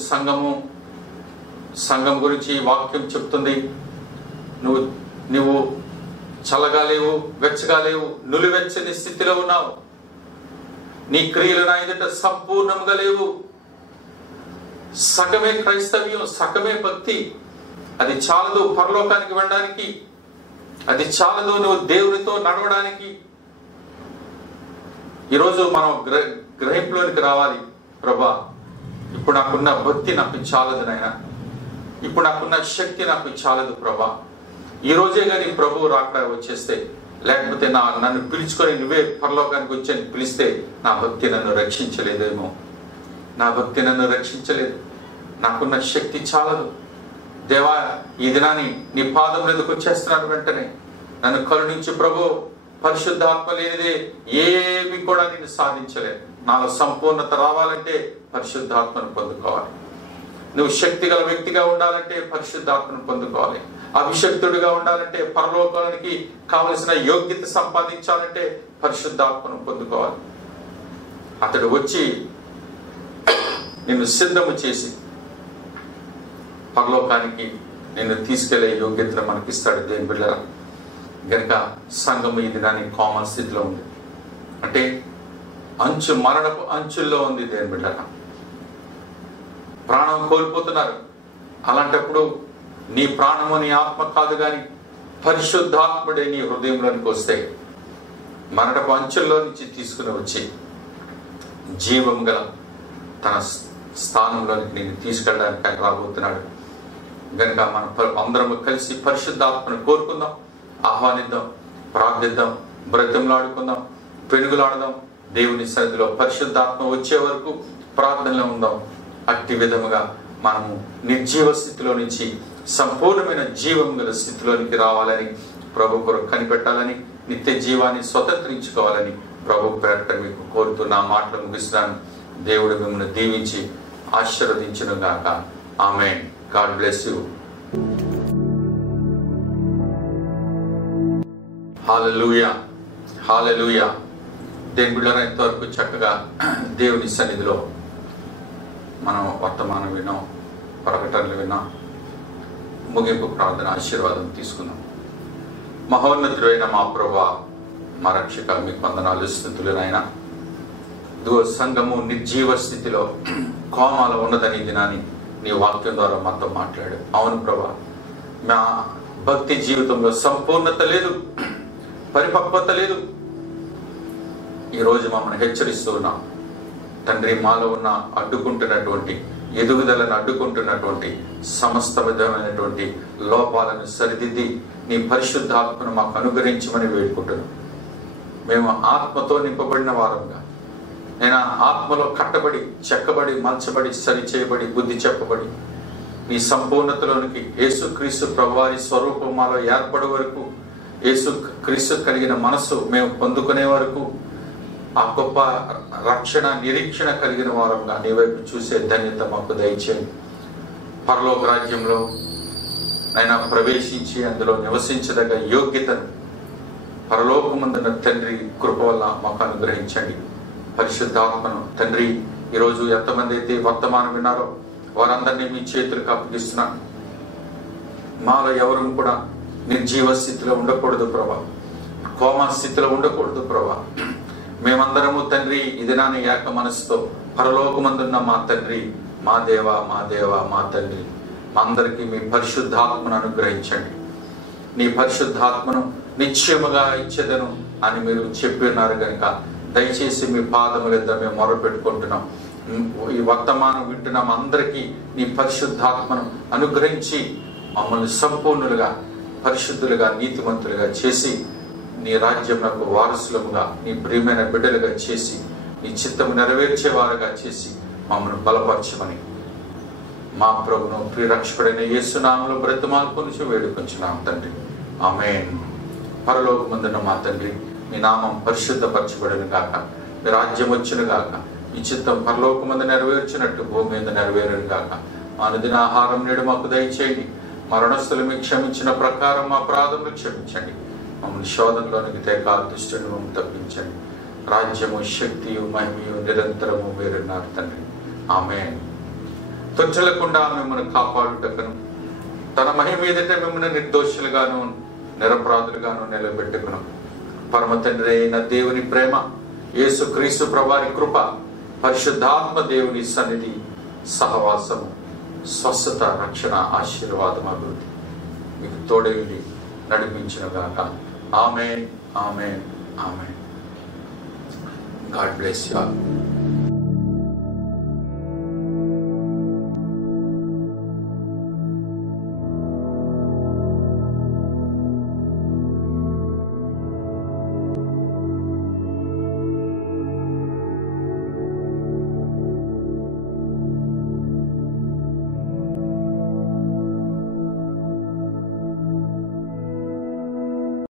సంఘం గురించి వాక్యం చెప్తుంది, నువ్వు చల్లగా లేవు, వెచ్చగా లేవు, నులివెచ్చని స్థితిలో ఉన్నావు. నీ క్రియలు నా ఎదుట సంపూర్ణంగా లేవు. సగమే క్రైస్తవ్యం, సగమే భక్తి. అది చాలదు పరలోకానికి వెళ్ళడానికి, అది చాలదు నువ్వు దేవునితో నడవడానికి. ఈరోజు మనం గ్రహింపులోనికి రావాలి. ప్రభా, ఇప్పుడు నాకున్న భక్తి నాకు చాలదు నాయన, ఇప్పుడు నాకున్న శక్తి నాకు చాలదు ప్రభా. ఈ రోజే కానీ ప్రభువు రాక వచ్చేస్తే, లేకపోతే నన్ను పిలుచుకొని నువ్వే పరలోకానికి వచ్చి పిలిస్తే నా భక్తి నన్ను రక్షించలేదేమో, నా భక్తి నన్ను రక్షించలేదు, నాకున్న శక్తి చాలదు. దేవా, ఈ దినాన్ని నీ పాదం మీదకి వచ్చేస్తున్నాను, వెంటనే నన్ను కరుణించి ప్రభు. పరిశుద్ధాత్మ లేనిదే ఏమి కూడా నేను సాధించలేదు. నాలో సంపూర్ణత రావాలంటే పరిశుద్ధాత్మను పొందుకోవాలి. నువ్వు శక్తి గల వ్యక్తిగా ఉండాలంటే పరిశుద్ధాత్మను పొందుకోవాలి. అభిషక్తుడిగా ఉండాలంటే, పరలోకానికి కావలసిన యోగ్యత సంపాదించాలంటే పరిశుద్ధాత్మను పొందుకోవాలి. అతడు వచ్చి నిన్ను సిద్ధము చేసి పరలోకానికి నిన్ను తీసుకెళ్లే యోగ్యతను మనకిస్తాడు. దేవుని బిడ్డలారా, గనుక సంఘము ఈ దినానికి కోమా స్థితిలో ఉంది. అంటే మరణపు అంచుల్లో ఉంది దేని బిడ్డరా. ప్రాణం కోల్పోతున్నారు. అలాంటప్పుడు నీ ప్రాణము నీ ఆత్మ కాదు కానీ పరిశుద్ధాత్ముడే నీ హృదయంలోనికి వస్తే మరణపు అంచుల్లో నుంచి తీసుకుని వచ్చి జీవం గల తన స్థానంలోనికి నేను తీసుకెళ్ళడానికి ఆయన రాబోతున్నాడు. కనుక మనం అందరము కలిసి పరిశుద్ధాత్మను కోరుకుందాం, ఆహ్వానిద్దాం, ప్రార్థిద్దాం, బ్రతిమలాడుకుందాం, పెనుగులాడదాం. దేవుని సన్నిధిలో పరిశుద్ధాత్మ వచ్చే వరకు ప్రార్థనలో ఉందాం. అట్టి విధముగా మనము నిర్జీవ స్థితిలో నుంచి సంపూర్ణమైన జీవం గల స్థితిలోనికి రావాలని, ప్రభు కొరకు కనిపెట్టాలని, నిత్య జీవాన్ని స్వతంత్రించుకోవాలని ప్రభు పేరట మీకు కోరుతూ నా మాటలు ముగిస్తున్నాను. దేవుడు మిమ్మల్ని దీవించి ఆశీర్వదించును గాక. Amen. God bless you. Hallelujah, hallelujah. దేవుని బిడ్డలారా, ఇంతవరకు చక్కగా దేవుని సన్నిధిలో మనం వర్తమానం విన్నాం, ప్రకటనలు విన్నాం, ముగింపు ప్రార్థన ఆశీర్వాదం తీసుకున్నాం. మహోన్నతుడైన మా ప్రభువా, మా రక్షక, మీకు వందనాలు, స్తుతులు నాయనా. సంఘము నిర్జీవ స్థితిలో కోమాలో ఉన్నదని దినాన్ని నీ వాక్యం ద్వారా మాతో మాట్లాడు. అవును ప్రభా, మా భక్తి జీవితంలో సంపూర్ణత లేదు, పరిపక్వత లేదు. ఈరోజు మమ్మల్ని హెచ్చరిస్తూ ఉన్నాం తండ్రి. మాలో ఉన్న అడ్డుకుంటున్నటువంటి ఎదుగుదలను అడ్డుకుంటున్నటువంటి సమస్త విధమైనటువంటి లోపాలను సరిదిద్ది నీ పరిశుద్ధాత్మను మాకు అనుగ్రహించమని వేడుకుంటున్నాం. మేము ఆత్మతో నింపబడిన వారంగా, నేను ఆత్మలో కట్టబడి, చెక్కబడి, మలచబడి, సరిచేయబడి, బుద్ధి చెప్పబడి నీ సంపూర్ణతలోనికి యేసుక్రీస్తు ప్రభువారి స్వరూపం మాలో ఏర్పడే వరకు, యేసుక్రీస్తు కలిగిన మనస్సు మేము పొందుకునే వరకు ఆ గొప్ప రక్షణ నిరీక్షణ కలిగిన వారంగా నీ వైపు చూసే ధన్యత మాకు దయచేయండి. పరలోక రాజ్యంలో నైనా ప్రవేశించి అందులో నివసించదగ్గ యోగ్యతను పరలోకమందున తండ్రి కృప వల్ల మాకు అనుగ్రహించండి. పరిశుద్ధాత్మను తండ్రి, ఈరోజు ఎంతమంది అయితే వర్తమానం విన్నారో వారందరినీ మీ చేతులకు అప్పగిస్తున్నాను. మాలో ఎవరు కూడా నిర్జీవ స్థితిలో ఉండకూడదు ప్రభా, కోమా స్థితిలో ఉండకూడదు ప్రభా. మేమందరము తండ్రి ఈ దినాన్ని ఏక మనసుతో పరలోకమందున్న మా తండ్రి, మా దేవ, మా దేవ, మా తండ్రి, మా అందరికీ మీ పరిశుద్ధాత్మను అనుగ్రహించండి. నీ పరిశుద్ధాత్మను నిశ్చయముగా ఇచ్చేదను అని మీరు చెప్పి ఉన్నారు కనుక దయచేసి మీ పాదముల యొద్ద మేము మొరపెట్టుకుంటున్నాం. ఈ వర్తమానం వింటున్నాం అందరికీ నీ పరిశుద్ధాత్మను అనుగ్రహించి మమ్మల్ని సంపూర్ణులుగా, పరిశుద్ధులుగా, నీతిమంతులుగా చేసి నీ రాజ్యమునకు వారసులముగా, నీ ప్రియమైన బిడ్డలుగా చేసి, నీ చిత్తము నెరవేర్చేవారుగా చేసి మమ్మల్ని బలపరచమని మా ప్రభును ప్రియరక్షకుడైన యేసు నామములో బ్రతిమాలుకొనిచి వేడుకొంచున్నాం తండ్రి. ఆమేన్. పరలోకమందున్న మా తండ్రి, మీ నామం పరిశుద్ధపరచబడును గాక, మీ రాజ్యం వచ్చును గాక, మీ చిత్తం పరలోకమందు నెరవేర్చినట్టు భూమి మీద నెరవేరును గాక. మా అనుదిన ఆహారం నేడు మాకు దయచేయండి. మరణస్తులు మీకు క్షమించిన ప్రకారం మా అపరాధములు క్షమించండి. మమ్మల్ని శోధనలోనికి తేక దుష్టుని మమ్మల్ని తప్పించండి. రాజ్యము, శక్తియు, మహిమయు నిరంతరము మీరున్నారు తండ్రి. ఆమేన్. తొచ్చలకుండా మిమ్మల్ని కాపాడుటకును, తన మహిమ ఎదుట మిమ్మల్ని నిర్దోషులుగాను నిరపరాధులుగాను నిలబెట్టుకును పరమ తండ్రి అయిన దేవుని ప్రేమ, యేసుక్రీస్తు ప్రభువారి కృప, పరిశుద్ధాత్మ దేవుని సన్నిధి, సహవాసము, స్వస్థత, రక్షణ, ఆశీర్వాదం, అభివృద్ధి మీకు తోడైంది నడిపించును గాక. Amen, amen, amen. God bless you all.